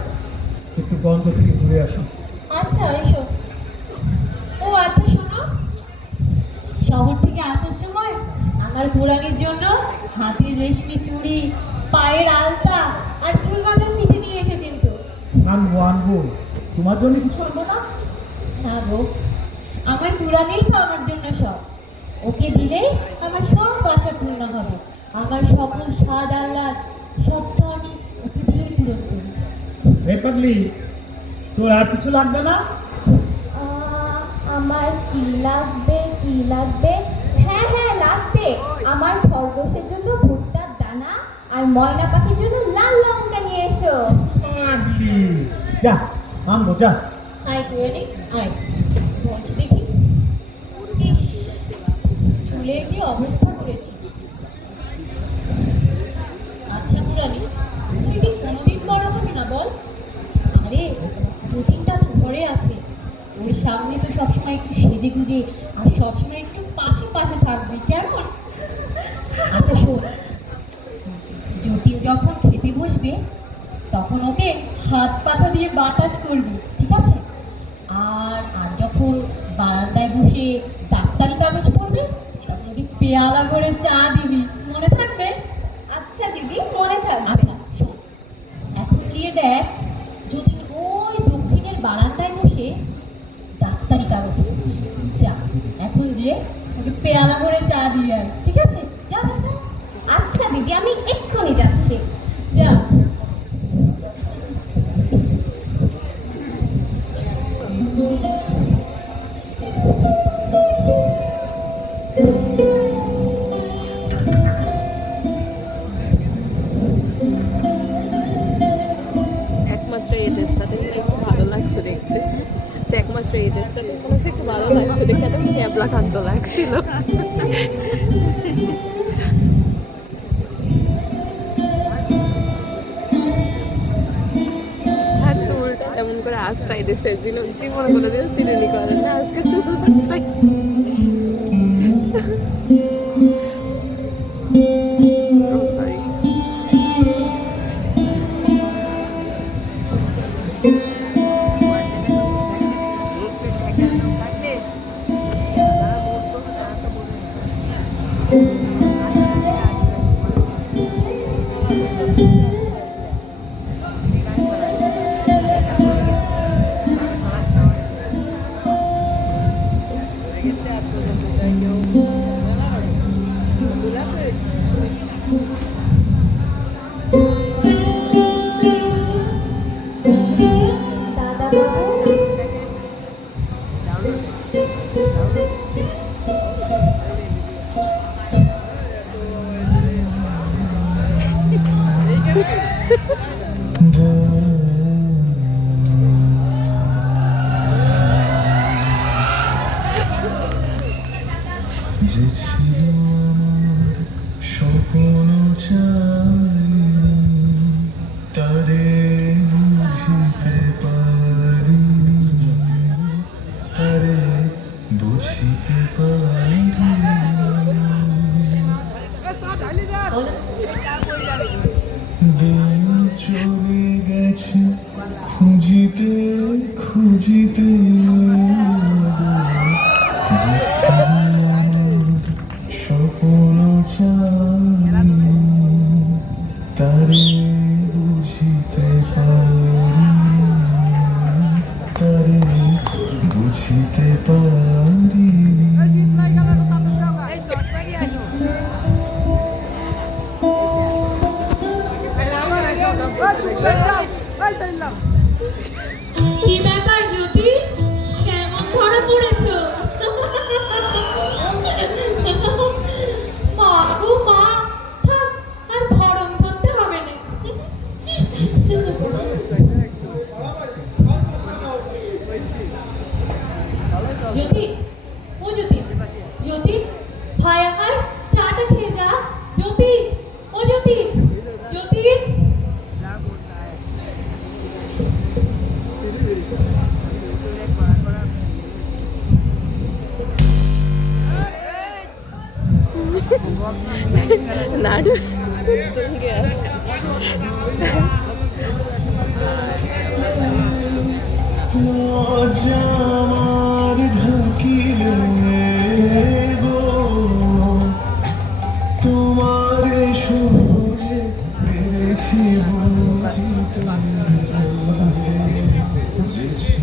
একটু গন্ধ থেকে ঘুরে আসি। আচ্ছা, এসো। ও আচ্ছা, শোনো, শহর থেকে আসার সময় আমার পুরানির জন্য হাতের রেশমি চুড়ি, পায়ের আলতা আর চুল বাঁধার ফিতে নিয়ে এসো কিন্তু। আনবো, তোমার জন্য কিছু আনবো না? না গো, আমার পুরানিই তো আমার জন্য সব। ওকে দিলেই আমার সব আশা পূর্ণ হবে। আমার সকল স্বাদ আহ্লাদ সব তো আমি ওকে দিয়েই পূরণ করি। হে পাগলি, তোর আর কিছু লাগবে না? আমার কি লাগবে, কি লাগবে? হ্যাঁ হ্যাঁ লাগবে। আমার খরগোশের জন্য ভুট্টার দানা আর ময়না পাখির জন্য লাল লঙ্কা নিয়ে এসো। পাগলি, যা আনবো, যা। আয় করে নি, আয় বলছি দেখি। ইস, ভুলে গিয়ে অবস্থা করেছিস। আচ্ছা মুরালি, তুই কি কোনোদিন বড় হবি না বল? আরে যতীনটা তো ঘরে আছে, ওর সামনে তো সবসময় একটু সেজে গুজে আর সবসময় একটু পাশে পাশে থাকবি, কেমন? আচ্ছা শোন, যতীন যখন খেতে বসবে তখন ওকে হাত পাখা দিয়ে বাতাস করবি, ঠিক আছে? আর যখন বারান্দায় বসে ডাক্তারি কাগজ পড়বে তখন ওকে পেয়ালা করে চা দিবি, মনে থাকবে? আচ্ছা দিদি, মনে থাকবে। আচ্ছা শোন, এখন গিয়ে দেখ যতীন ওই দক্ষিণের বারান্দায় বসে ডাক্তারি কাগজ পড়ছে। যা এখন যে ওকে পেয়ালা করে চা দিয়ে আয়, ঠিক আছে? যা যা যা। আচ্ছা দিদি, আমি এক্ষুনি যাচ্ছি। যা। একমাত্র এই ড্রেসটাতে একটু ভালো লাগছে দেখতে। সে একমাত্র এই ড্রেসটাতে মনে হচ্ছে একটু ভালো লাগছে দেখে, একটা ক্যাবলাকান্ত লাগছিল। আর চুলটা এমন করে আশ্রয় দিচ্ছে, জীবন করে দিয়ে চিরুনি করে না, আজকে চুল আশ্রয়। Oh, sorry. দাদা বাবু, যে ছিল আমার স্বপ্ন চাইনি, তারে বুঝিতে পারিনি, তারে বুঝিতে পারিনি। দিন চলে গেছে খুঁজিতে খুঁজিতে, যে ছিল আমার স্বপ্ন চাইনি, তারে বুঝিতে পারিনি, তারে বুঝিতে পারিনি। কি ব্যাপার জ্যোতি, কেমন ধরা পড়েছো? মা গো মা, থাক আর ভরণ ধরতে হবে না। জ্যোতি, ও জ্যোতি, জ্যোতি ভাই আমার চাটা খেয়ে যা। জ্যোতি, ও জ্যোতি, জ্যোতি। নাড়ু লজ্জা আমার ঢাকিলে গো, তোমারে সহজে পেরেছি বুঝিতে, যে ছিল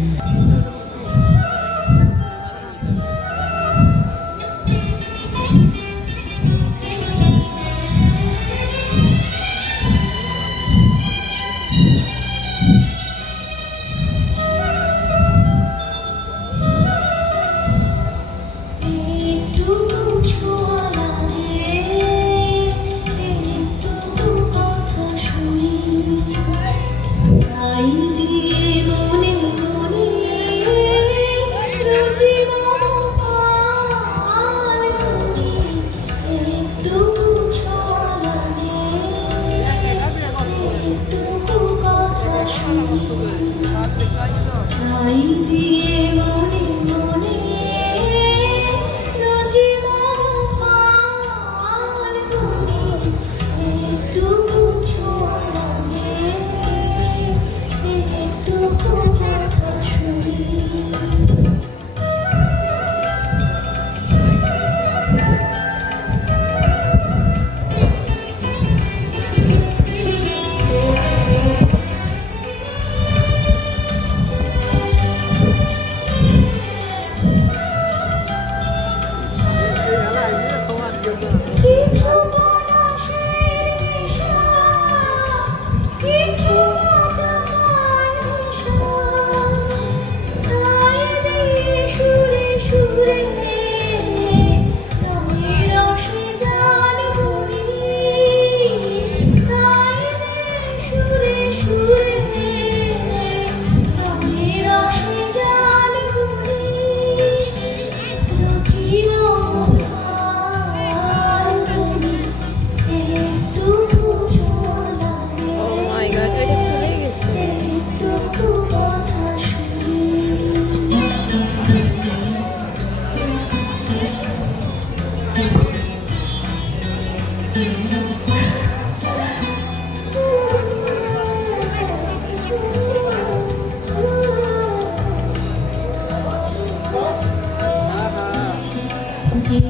আজকে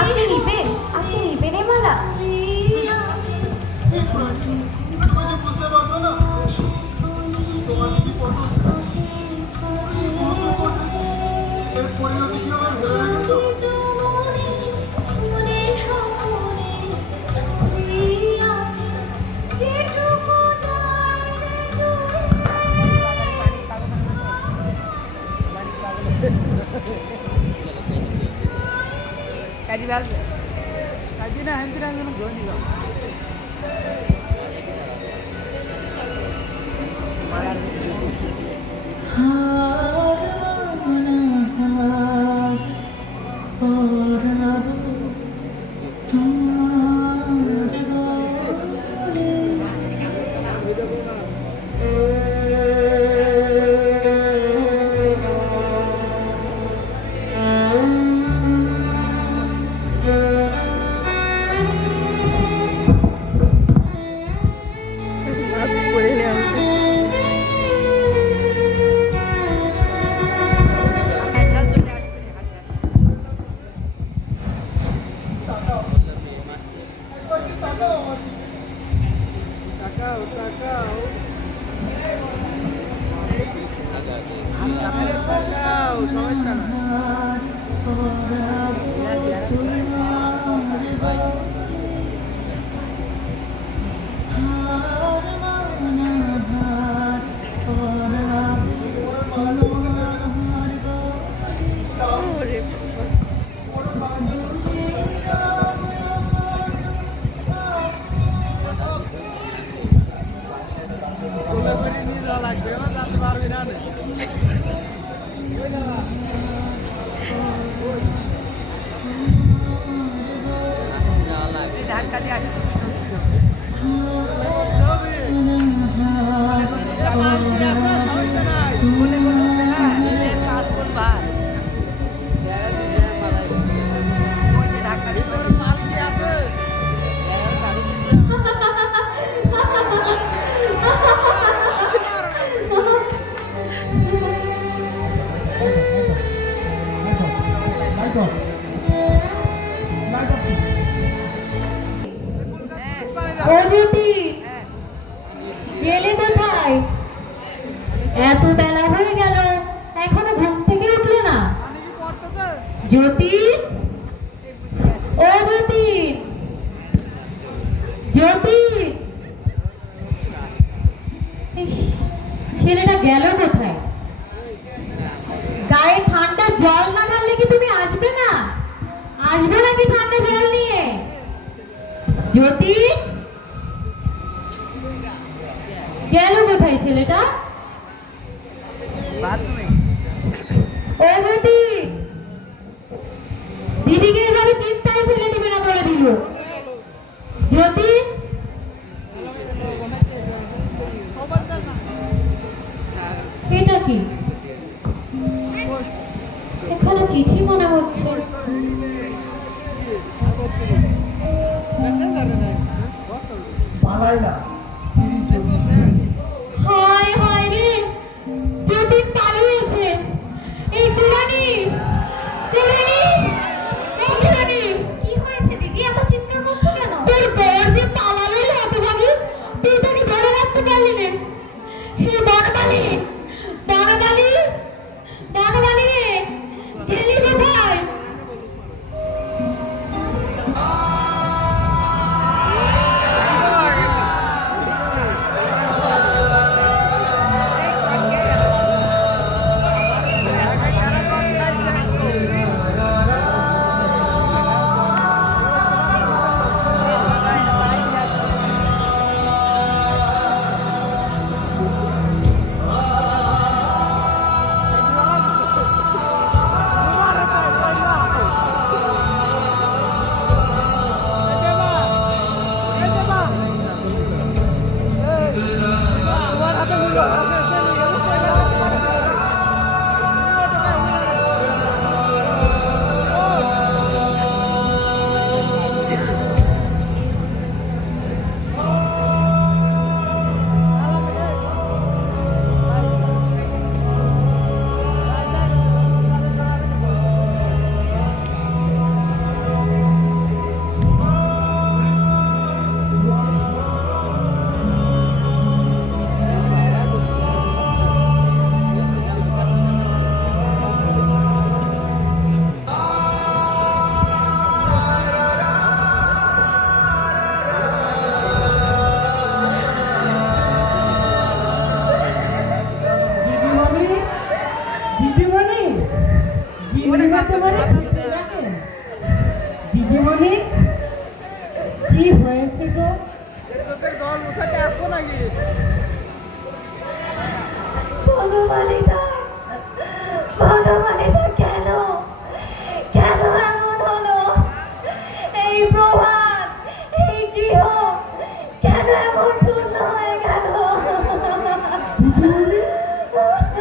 আপনি নিবেন? আপনি নিবেন এই মালা? বুঝতে পারছো না তোমার দিদি কত কি বন্ধু করছে এর পরিণতি কি হবে ভেবে রেখেছো? মাস্ক পরে নেওয়া উচিত। ওরে বাবা। Light off. Light off. ও জ্যোতি, গেলে কোথায়? এত বেলা হয়ে গেল, এখনো ঘুম থেকে উঠলে না? জ্যোতি, ও জ্যোতি, জ্যোতি, ইস, ছেলেটা গেল কোথায়? গায়ে ঠান্ডা জল না ঢাললে কি তুমি আসবে না? আসবে নাকি ঠান্ডা জল নিয়ে? জ্যোতি, গেল কোথায় ছেলেটা? ও জ্যোতি, দিদিকে এভাবে চিন্তায় ফেলে দিবে না বলে দিল। জ্যোতি, এটা কি? এখানে চিঠি মনে হচ্ছে। পালাই না সিরিজ যদি হায় হায় রে, জ্যোতি পালিয়েছে। এই কুরানি, কুরানি, এই কুরানি, কি হয়েছে দিদি? এত চিৎকার করছো কেন? তোর বর যে পালালো হতভাগী, তুই তাকে ধরে রাখতে পারলি না। হে বনমালী, বনমালী, বনমালী রে, গেলি কোথায়? দিদিমণি কি হয়েছে গো? বনমালিকা, বনমালিকা, কেন কেন এমন হলো? এই প্রভাত, এই গৃহ কেন এমন শূন্য হয়ে গেল? দিদিমণি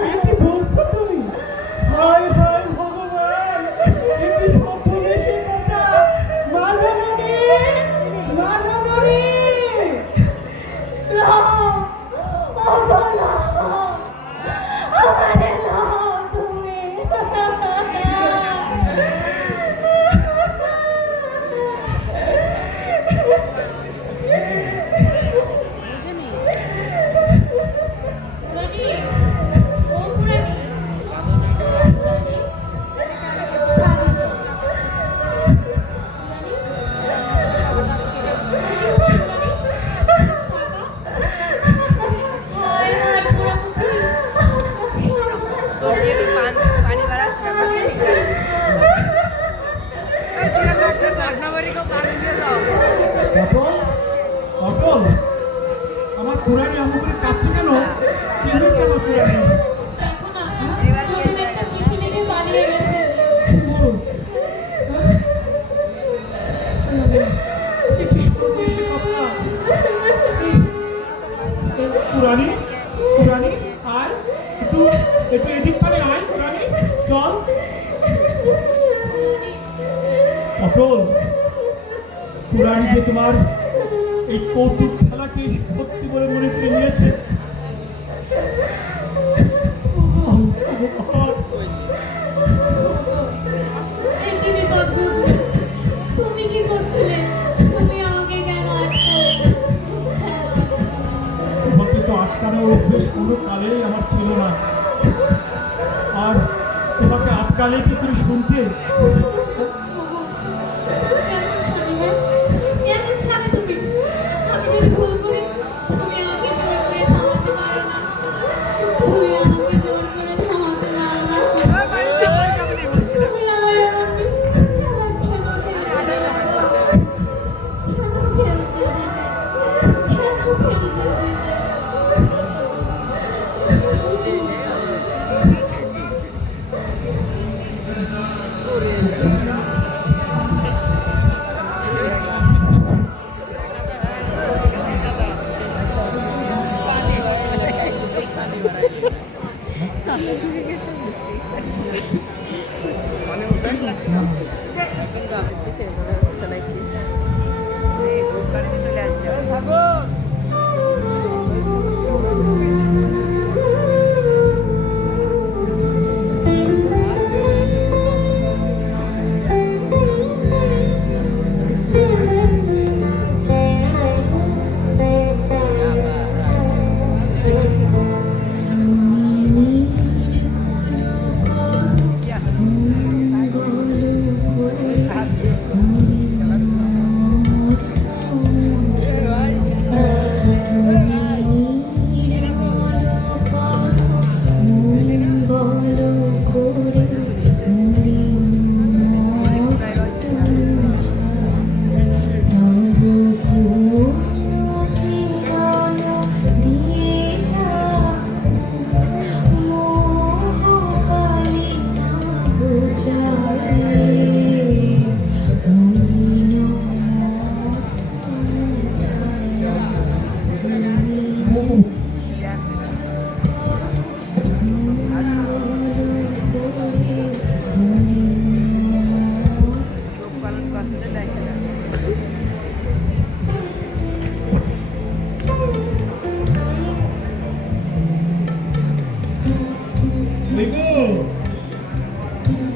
এ কি বলছো তুমি? হায় হায় ভগবান, এ কি সর্বনেশে কথা! মা জননী, মা জননী! লও, ওগো লও, আমারে লও তুমি। পুরানি, ও পুরানি, পুরানি, কোথায় গেছো? পুরানি, হায় হায় পোড়াপুকি, সর্বনাশ করেছে। অটল, অটল, আমার পুরানি এমন করে কাঁদছে কেন? কি হয়েছে আমার পুরানি? দেখো না, যদি একটা চিঠি লিখে পালিয়ে গেছে। কি বলো? হ্যাঁ? এ কি সর্বনেশে কথা! পুরানি, পুরানি, আয় একটু, একটু এদিক পারে আয় পুরানি, চল। অটল, পুরানি যে তোমার এই কৌতুক খেলাকে সত্যি বলে মনে করে নিয়েছে। এই কি বিপদ ঘটলো? তুমি কি করছিলে? তুমি আমাকে কেন আটকালে? তোমাকে তো আটকানোর অভ্যেস কোনো কালেই আমার ছিল না, আর তোমাকে আটকালে কি তুমি শুনতে? কেমন স্বামী, হ্যাঁ? কেমন স্বামী তুমি? আমি যদি ভুল করি, তুমি আমাকে জোর করে থামাতে পারো না। তুমি আমাকে জোর করে থামাতে পারো না। তুমি আমার এমন মিষ্টি খেলা কেন খেলতে দিলে? কেন খেলতে দিলে? কেন খেলতে দিলে?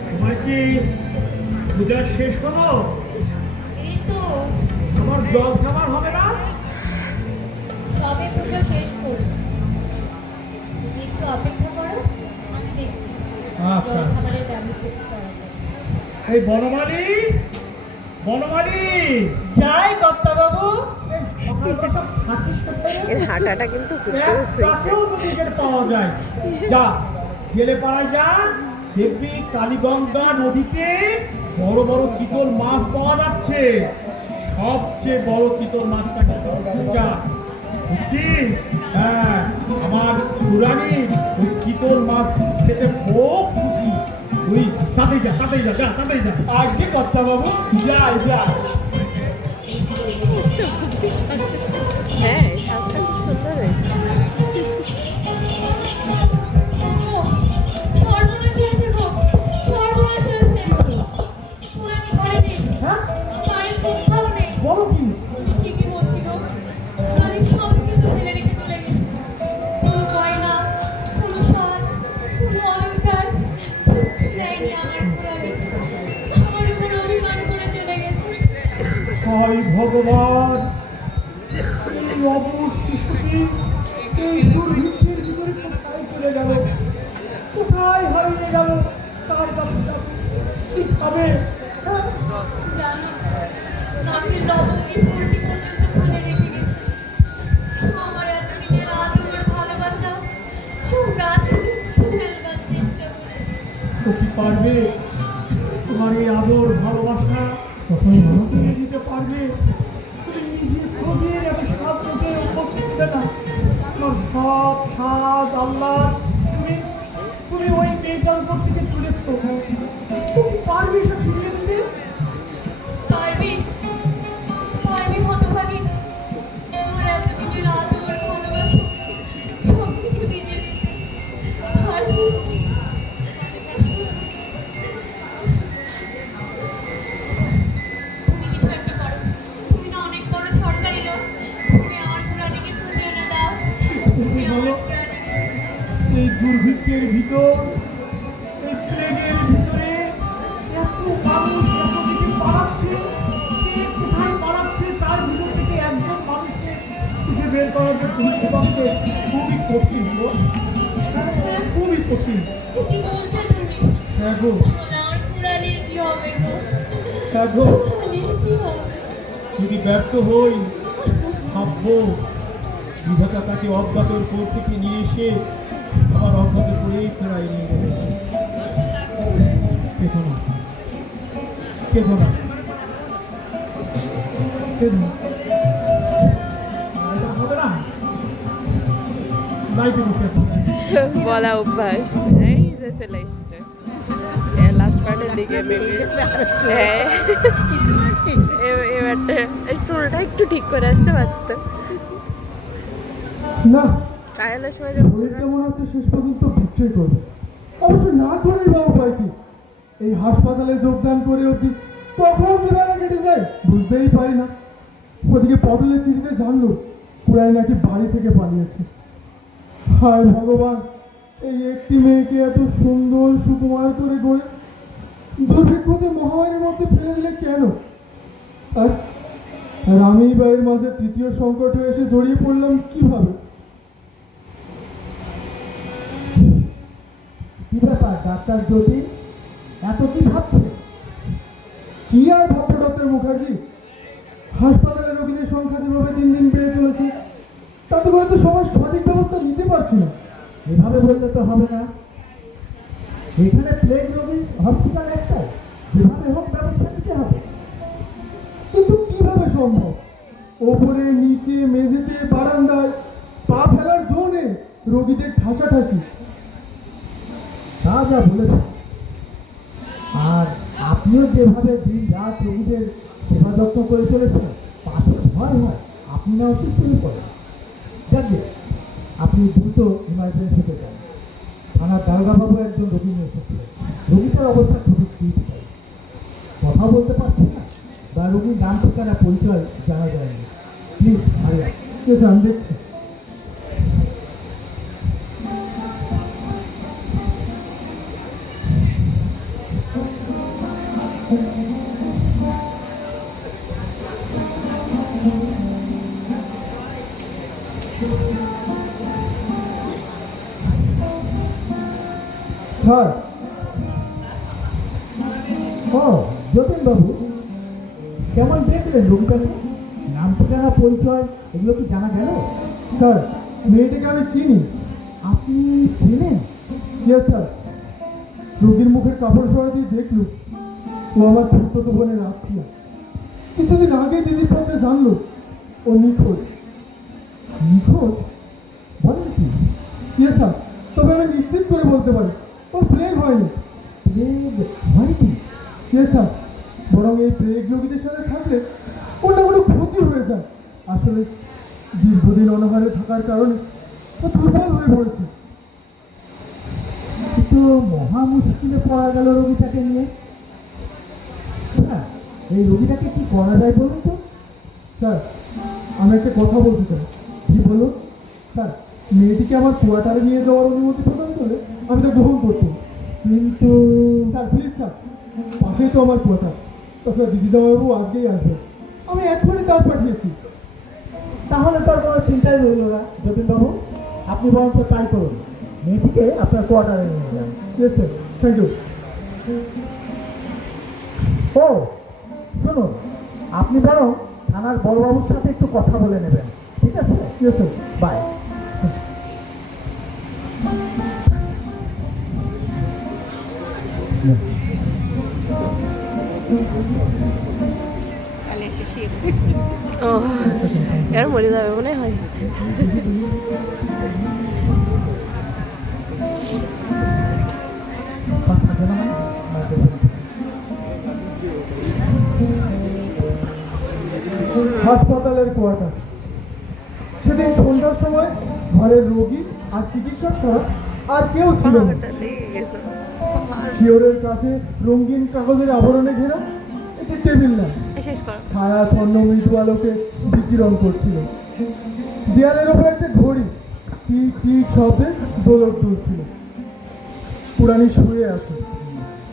তোমার কি পূজা শেষ হলো? এই তো আমার জল খাবার হবে না? সবে পুজো শেষ করো। তুমি একটু অপেক্ষা করো, আমি দেখছি আচ্ছা। জল খাবারের ব্যবস্থা কি করা যায়। এই বনমালী, বনমালী, যাই কর্তা বাবু। এই সকালটা সব খাচ্ছিস কোথায় রে? এর হাঁটাটা কিন্তু খুব এক জোর সুইট। কাকেও যদি এখানে পাওয়া যায়, যা জেলে পাড়ায় যা, দেখবি কালীগঙ্গা নদীতে বড় বড় চিতল মাছ পাওয়া যাচ্ছে। সবচেয়ে বড় চিতল মাছটাকে যা বুঝছিস? হ্যাঁ, আমার পুরানি ওই চিতল মাছ খেতে খুব খুশি। ওই তাতেই যা তাতেই যা, তাতেই যা। আগে কর্তা বাবু, যাই যাই। হ্যাঁ, সাজটা খুব সুন্দর হয়েছে। ওগো, সর্বনাশ হয়েছে গো, সর্বনাশ হয়েছে। পুরানি ঘরে নেই, হ্যাঁ, বাড়ির কোথাও নেই। বলো কি? আমি ঠিকই বলছি গো, পুরানি সব কিছু ফেলে রেখে চলে গেছে। কোনো গয়না, কোনো সাজ, কোনো অলংকার কিচ্ছু নেয়নি আমার পুরানি। আমার উপর অভিমান করে চলে গেছে। হায় ভগবান, এই অবশ শিশুটি এই দুর্ভিক্ষের ভিতরে কোথায় চলে গেল, কোথায় হারিয়ে গেল, কার কাছে যাবে, কি খাবে? হ্যাঁ? জানো, নাকের লবঙ্গি ফুলটি পর্যন্ত খুলে রেখে গেছে। আমার এতদিনের আদর ভালোবাসা সব গাছ থেকে মুছে ফেলবার চেষ্টা করেছে। তো কি পারবে তোমার এই আদর ভালোবাসা তখন ফিরে দিতে পারবে? তুমি নিজে খোঁজের এত সাজ সেজে উপস্থিত না, তোমার সব সাজ আল্লাহ তুমি তুমি ওই মেয়েটার উপর থেকে তুলেছ। তুমি পারবে এটা ফিরিয়ে দিতে? পারবি, পারবি হতভাগী, আমার এতদিনের আদর ভালোবাসা সব কিছু ফিরিয়ে দিতে পারবি? তুমি কিছু একটা করো, তুমি না অনেক বড় সরকারি লোক, তুমি আমার পুরানিকে খুঁজে এনে দাও। তুমি আমার পুরানিকে এই দুর্ভিক্ষের ভিতর, এই প্লেগের ভিতরে এত মানুষ এত দিকে পালাচ্ছে, কে কোথায় পালাচ্ছে তার ভিতর থেকে একজন মানুষকে খুঁজে বের করার জন্য তুমি সেবাকে খুবই কঠিন গো। হ্যাঁ, খুবই কঠিন। কি বলছো তুমি? হ্যাঁ গো, তাহলে আমার পুরানির কি হবে গো? হ্যাঁ গো, পুরানির কি হবে? যদি ব্যর্থ হই ভাববো বিধাতা তাকে অজ্ঞাতর কোর থেকে নিয়ে এসে আবার অজ্ঞাত করেই ফেরাই নিয়ে গেলে। কেঁদো না, কেঁদো না, কেঁদো না। এটা হবে না, লাইটে বসে আছি। বলা অভ্যাস। এই যে চলে এসছে লাস্ট পার্টের দিকে বেবি। হ্যাঁ, এবারটা এই চুলটা একটু ঠিক করে আসতে পারতো। না, ট্রায়ালের সময় শরীরটা মনে হচ্ছে শেষ পর্যন্ত বিক্রয় করবে। অবশ্য না করেই বা উপায় কি? এই হাসপাতালে যোগদান করে অবধি কখন যে বেলা কেটে যায় বুঝতেই পারি না। ওদিকে পটলের চিঠিতে জানলো কুড়াই নাকি বাড়ি থেকে পালিয়েছে। হায় ভগবান, এই একটি মেয়েকে এত সুন্দর সুকুমার করে গড়ে দুর্ভিক্ষতে মহামারীর মধ্যে ফেলে দিলে কেন? আর আর আমি বা এর মাঝে তৃতীয় সংকটে এসে জড়িয়ে পড়লাম কিভাবে? কি ব্যাপার ডাক্তার জ্যোতি, এত কি ভাবছে? কি আর ভাববো ডক্টর মুখার্জি, হাসপাতালে রোগীদের সংখ্যা যেভাবে দিন দিন বেড়ে চলেছে তাতে করে তো সবাই সঠিক ব্যবস্থা নিতে পারছি না। এভাবে বললে তো হবে না। এখানে প্লেগ রোগী হসপিটাল একটাই, যেভাবে হোক ব্যবস্থা নিতে হবে। কিন্তু কিভাবে সম্ভব? ওপরে নিচে মেঝেতে বারান্দায় পা ফেলার জোনে রোগীদের ঠাসাঠাসি। তা যা বলেছেন, আর আপনিও যেভাবে দিন রাত রোগীদের সেবা যত্ন করে চলেছেন, পাশে ভয় হয় আপনি না অসুস্থ হয়ে পড়েন। যাকে আপনি দ্রুত ইমার্জেন্সিতে যান। থানার দারোগাবাবু একজন রোগী নিয়ে এসেছিলেন। রোগীটার অবস্থা খুবই ক্রিটিক্যাল, কথা বলতে পারছে না বা রোগীর নাম ঠিকানা পরিচয় জানা যায়নি। প্লিজ আরে এসে আমি দেখছি। স্যার, ও যতীনবাবু, কেমন দেখলেন রোগীটাকে? নাম ঠিকানা পরিচয় এগুলো কি জানা গেল? স্যার, মেয়েটাকে আমি চিনি। আপনি চিনেন? ইয়েস স্যার, রোগীর মুখের কাপড় সরা দিয়ে দেখলুম ও আমার খুঁড়তো বোনের আত্মীয়। কিছুদিন আগে দিদির পত্রে জানলো ও নিখোঁজ। নিখোঁজ বলেন কি? ইয়ে স্যার, তবে আমি নিশ্চিত করে বলতে পারি ওর প্লেগ হয়নি। প্লেগ হয়নি? ইয়ে স্যার, বরং এই প্লেগ রোগীদের সাথে থাকলে ওর না কোনো ক্ষতি হয়ে যায়। আসলে দীর্ঘদিন অনাহারে থাকার কারণে ও দুর্বল হয়ে পড়েছে। কিন্তু মহা মুশকিলে পড়া গেল রোগীটাকে নিয়ে। হ্যাঁ, এই রোগীটাকে কি করা যায় বলুন তো? স্যার, আমি একটা কথা বলতে চাই। কি বলুন? স্যার, মেয়েটিকে আমার কোয়ার্টারে নিয়ে যাওয়ার অনুমতি প্রদান করলে আমি তা গ্রহণ করতাম। কিন্তু স্যার প্লিজ স্যার, পাশেই তো আমার কোয়ার্টার। তাছাড়া দিদি জামাইবাবু আজকেই আসবে, আমি এক্ষুনি কাজ পাঠিয়েছি। তাহলে তো আর কোনো চিন্তাই রইল না যতীনবাবু, আপনি বরঞ্চ তাই করুন, মেয়েটিকে আপনার কোয়ার্টারে নিয়ে যান। Yes sir, thank you. ও শুনুন, আপনি বরং থানার বড়বাবুর সাথে একটু কথা বলে নেবেন, ঠিক আছে? Yes sir. বাই। ও এবার মরে যাবে মনে হয়। হাসপাতালের কোয়ার্টার। সেদিন সন্ধ্যার সময় ঘরের রোগী আর চিকিৎসক ছাড়া আর কেউ ছিল না। শিওরের কাছে রঙিন কাগজের আবরণে ঘেরা একটি টেবিল ল্যাম্প শেষ করো। ছায়া ছন্ন মৃদু আলোকে বিকিরণ করছিল। দেয়ালের ওপর একটা ঘড়ি টিক টিক শব্দে দোলক দুলছিল। পুরানি শুয়ে আছে,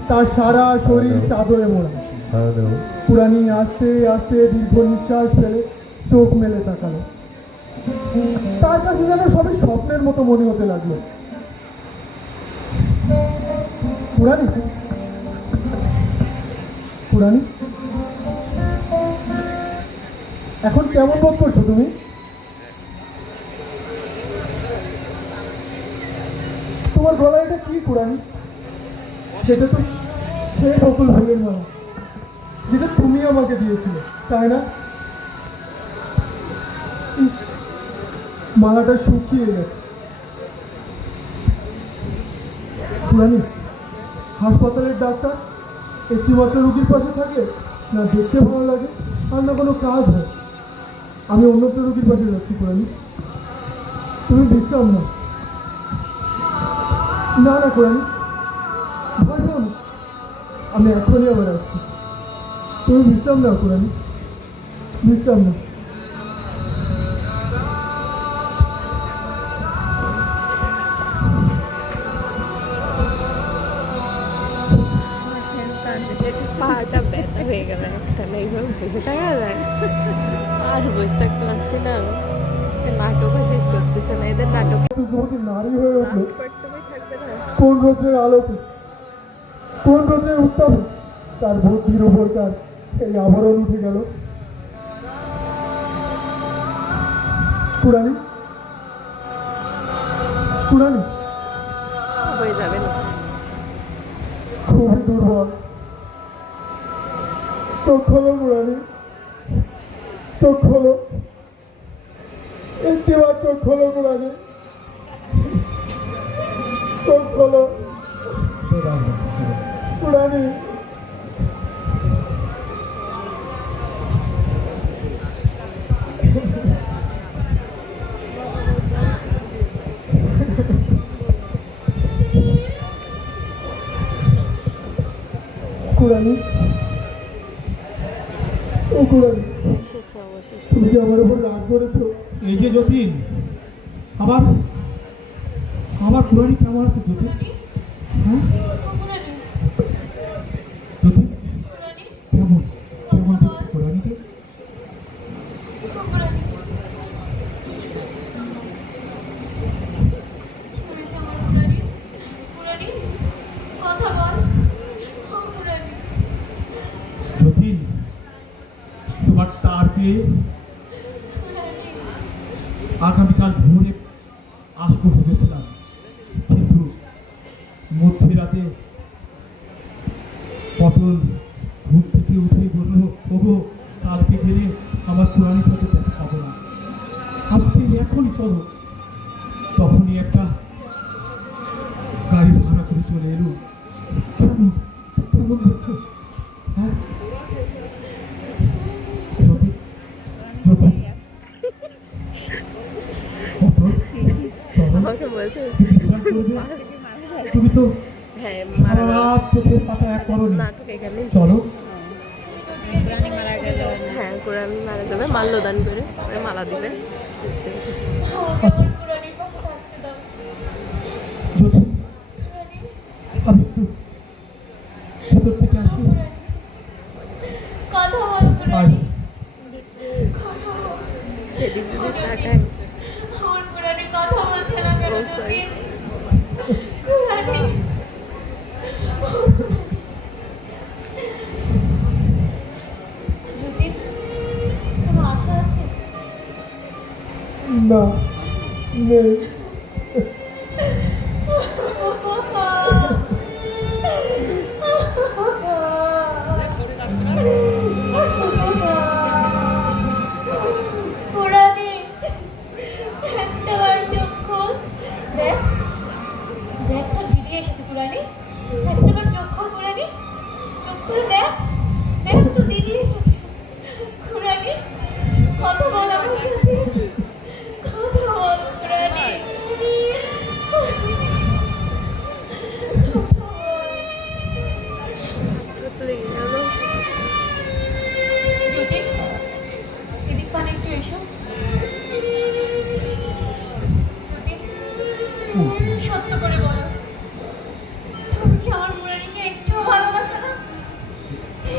তার সারা শরীর চাদরে মোড়া। পুরানি আস্তে আস্তে দীর্ঘ নিঃশ্বাস ফেলে চোখ মেলে তাকালো। তার কাছে যেন সবই স্বপ্নের মতো মনে হতে লাগলো। পুরানি, পুরানি, এখন কেমন বোধ করছো তুমি? তোমার গলায় এটা কি পুরানি? সেটা তো সেই বকুল ফুলের মালা যেটা তুমি আমাকে দিয়েছিলে, তাই না? ইস, মালাটা শুকিয়ে গেছে। পুরানি, হাসপাতালের ডাক্তার একটিমাত্র রুগীর পাশে থাকে না দেখতে ভালো লাগে আর না কোনো কাজ হয়। আমি অন্যত্র রুগীর পাশে যাচ্ছি পুরানি, তুমি বিশ্রাম নাও। না না পুরানি, ভয় পাও না, আমি এখনই আবার আসছি। তুমি বিশ্রাম নাও পুরানি, বিশ্রাম নাও। পাটা ব্যথা হয়ে গেল একখানে, এইভাবে বসে থাকা যায়? আর বসে থাকতে পারছি না, নাটকও শেষ করতেছে না এদের নাটক। যুবতী নারী হয়ে উঠলো থাকবে না। কোন রোদ্রের আলোতে, কোন রোদ্রের উত্তাপে তার বুদ্ধির উপরকার এই আবরণ উঠে গেল। পুরানি, পুরানি, হয়ে যাবে না। খুবই দুর্বল। চোখ খোলো পুরানি, চোখ খোলো, একটিবার চোখ খোলো পুরানি, চোখ খোলো পুরানি। পুরানি, ও পুরানি, এসেছে অবশেষে। তুমি কি আমার উপর রাগ করেছো? এই যে যতীন, আবার আমার পুরানি কেমন আছে যতীন? হ্যাঁ যতীন, কেমন কেমন দেখছো পুরানিকে? যতীন, তোমার তার পেয়ে আগামীকাল ভোরে আসবো ভেবেছিলাম, কিন্তু মধ্যরাতে পটল গেলে আমার পুরানি হয়তো দেখা পাবো না। আজকে এখনই চলো। তখনই একটা গাড়ি ভাড়া করে চলে এলো। কেমন কেমন বলছো? হ্যাঁ জ্যোতি, জ্যোতি, অপর, চলো। আমাকে বলছে তুমি বিশ্বাস করবে? তুমি তো হ্যাঁ সারা রাত চোখের পাতা এক করো নাটক এখানে চলো। হ্যাঁ কোরআন মারা যাবে মাল্যদান করে পরে মালা দিবে আমাকে আমার কুড়ানির পাশে থাকতে দাও। জ্যোতি, কুড়ানি, আমি একটু ভেতর থেকে আসি। কথা বল আর কুড়ানি, কথা বল। সেদিন যদি তাকায় আমার কুড়ানি কথা বলছে না কেন Oh, জ্যোতি? sorry. কুড়ানি, জ্যোতি, কোনো আশা আছে? না নেই। কুড়ানি, একটাবার চোখ খোল। দেখ, দেখ তোর দিদি এসেছে কুড়ানি। একটাবার চোখ খোল কুড়ানি, চোখ খুলে দেখ, দেখ তোর দিদি এসেছে। কুড়ানি, কথা বল আমার সাথে, কথা বল কুড়ানি, কথা বল। জ্যোতি, এদিক পানে একটু এসো। জ্যোতি, সত্য করে বলো, তুমি কি আমার মুরারিকে একটুও ভালোবাসো না?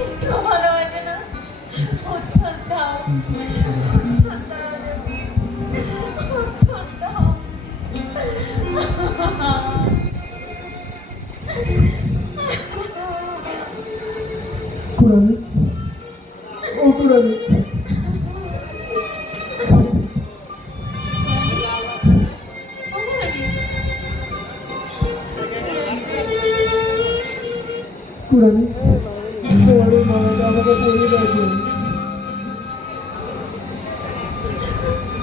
একটুও ভালোবাসে না? উত্তর দাও, উত্তর দাও জ্যোতি, উত্তর দাও। কুড়ানি, ও কুড়ানি, ও মুরারি, কুড়ানি, তোমার এই মালাটা আমাকে পরিয়ে দাও কুড়ানি।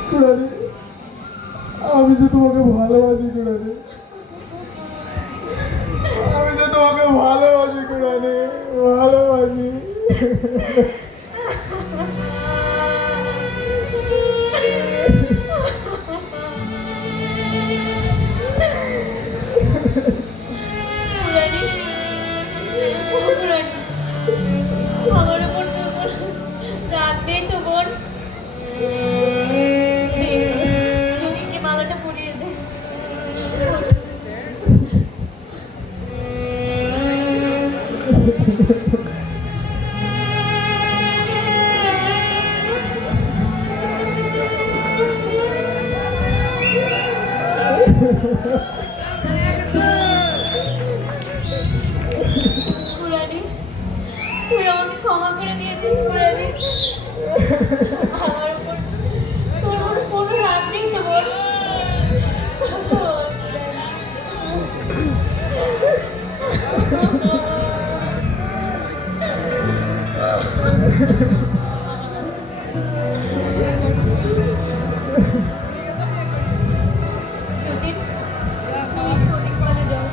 কুড়ানি, আমি যে তোমাকে ভালোবাসি কুড়ানি, আমি যে তোমাকে ভালোবাসি কুড়ানি, ভালোবাসি। মুরারি, ও মুরারি, আমার উপর তোর কোনো রাগ নেই তো বোন? দে, জ্যোতিকে মালাটা পরিয়ে দে। কুড়ানি, তুই আমাকে ক্ষমা করে দিয়েছিস কুড়ানি। আমার উপর তোর উপর কোনো রাগ নেই তো বোন? কথা বল কুড়ানি। জ্যোতি, তুমি একটু ওদিক পানে যাও।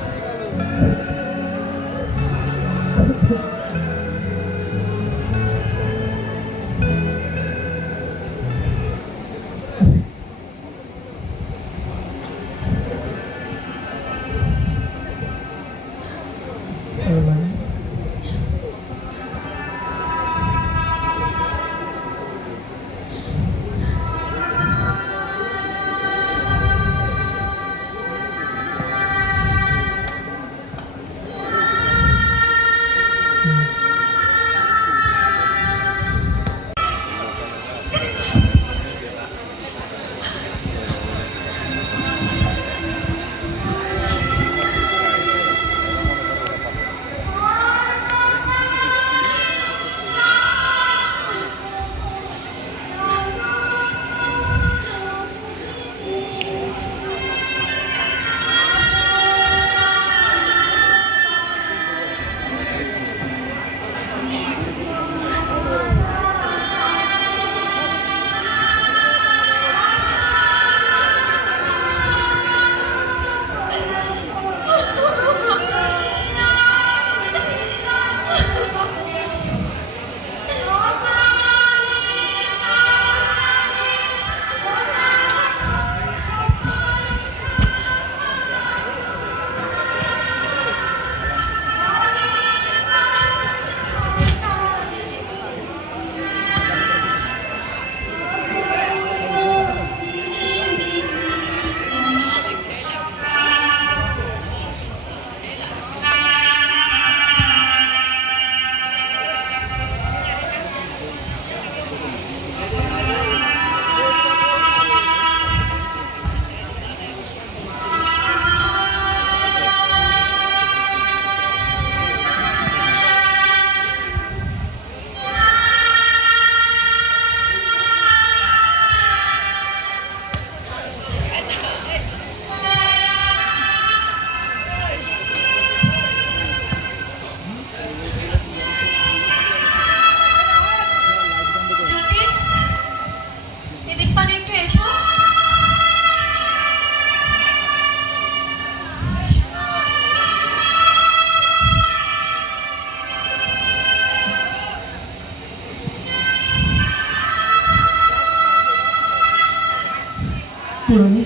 পুরানি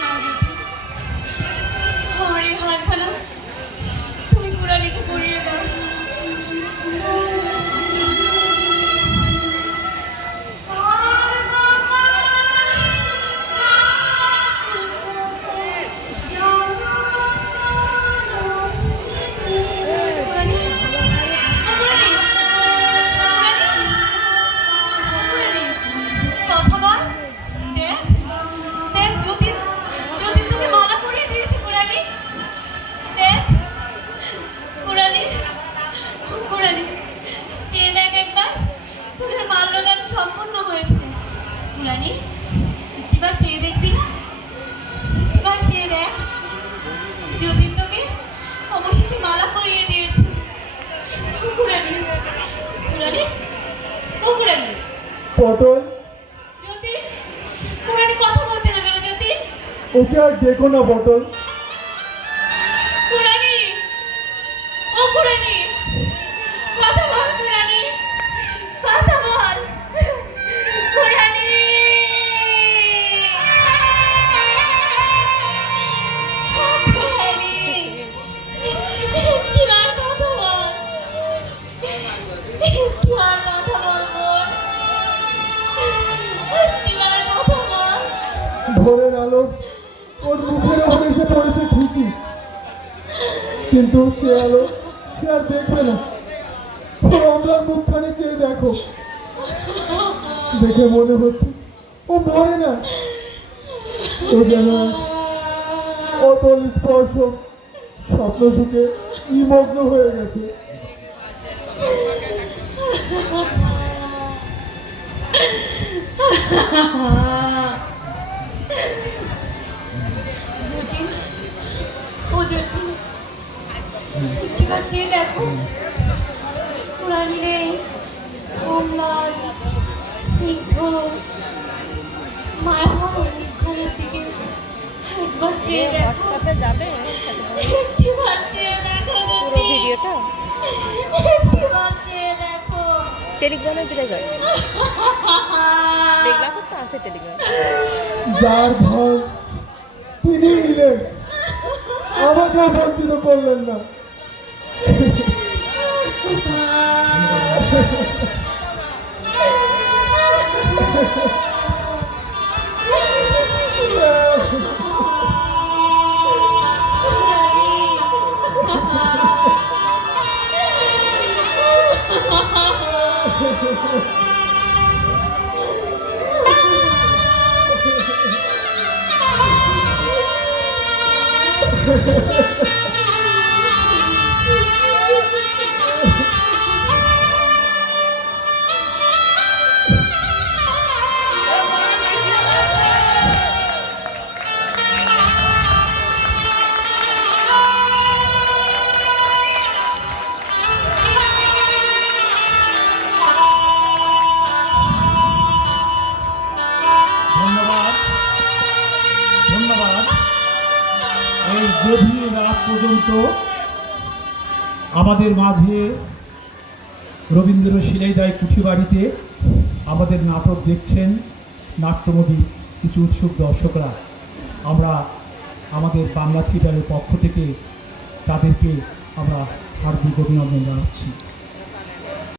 না যদি আমার এই হারখানা তুমি কুড়ালিকে পরিয়ে দাও। কুড়ালি, ও কুড়ালি, কুড়ালি, ও কুড়ালি, কথা বল। দেখ দেখ যতীন, যতীন তোকে মালা পরিয়ে দিয়েছে কুড়ালি। দেখ কুড়ালি, ও কুড়ালি, চেয়ে দেখ একবার, তোদের মাল্যদান সম্পূর্ণ হয়েছে। কুড়ালি, একটিবার চেয়ে দেখবি না? একটিবার চেয়ে দেখ, যতীন তোকে অবশেষে মালা পরিয়ে দিয়েছে। ও কুড়ালি, কুড়ালি, ও কুড়ালি, পটল যতীন, কুড়ালি কথা বলছে না কেন যতীন? ওকে আর দেখো না পটল। কুড়ালি, ও কুড়ালি, কথা বল কুড়ালি, কথা বল কুড়ালি। ও কুড়ালি, একটিবার কথা বল, একটিবার কথা বল বোন, একটিবার কথা বল। ভোরের আলো ওর মুখের ওপর এসে পড়েছে ঠিকই, কিন্তু সে আলো সে আর দেখবে না। ও আমার মুখখানে চেয়ে দেখো, দেখে মনে হচ্ছে ও মরে না, ও যেন অতল স্পর্শ স্বপ্ন সুখে নিমগ্ন হয়ে গেছে। যতীন, ও যতীন, একটিবার চেয়ে দেখো, কুড়ালি রে, অম্লান স্নিগ্ধ মায়াময় মুখখানের দিকে একবার চেয়ে দেখো, হোয়াটসঅ্যাপে যাবে একটিবার চেয়ে দেখো পুরো যতীন, ভিডিওটা, একটিবার চেয়ে দেখো। টেলিগ্রামে দিলে যায়। দেখলাম তো আছে টেলিগ্রাম। যার ধন তিনি নিলেন, আমাকেও বঞ্চিত করলেন না। ধন্যবাদ, ধন্যবাদ। এই গভীর রাত পর্যন্ত আমাদের মাঝে রবীন্দ্র শিলাইদায় কুঠিবাড়িতে আমাদের নাটক দেখছেন নাট্যমোদী কিছু উৎসুক দর্শকরা। আমরা আমাদের বাংলা থিয়েটারের পক্ষ থেকে তাদেরকে আমরা হার্দিক অভিনন্দন জানাচ্ছি।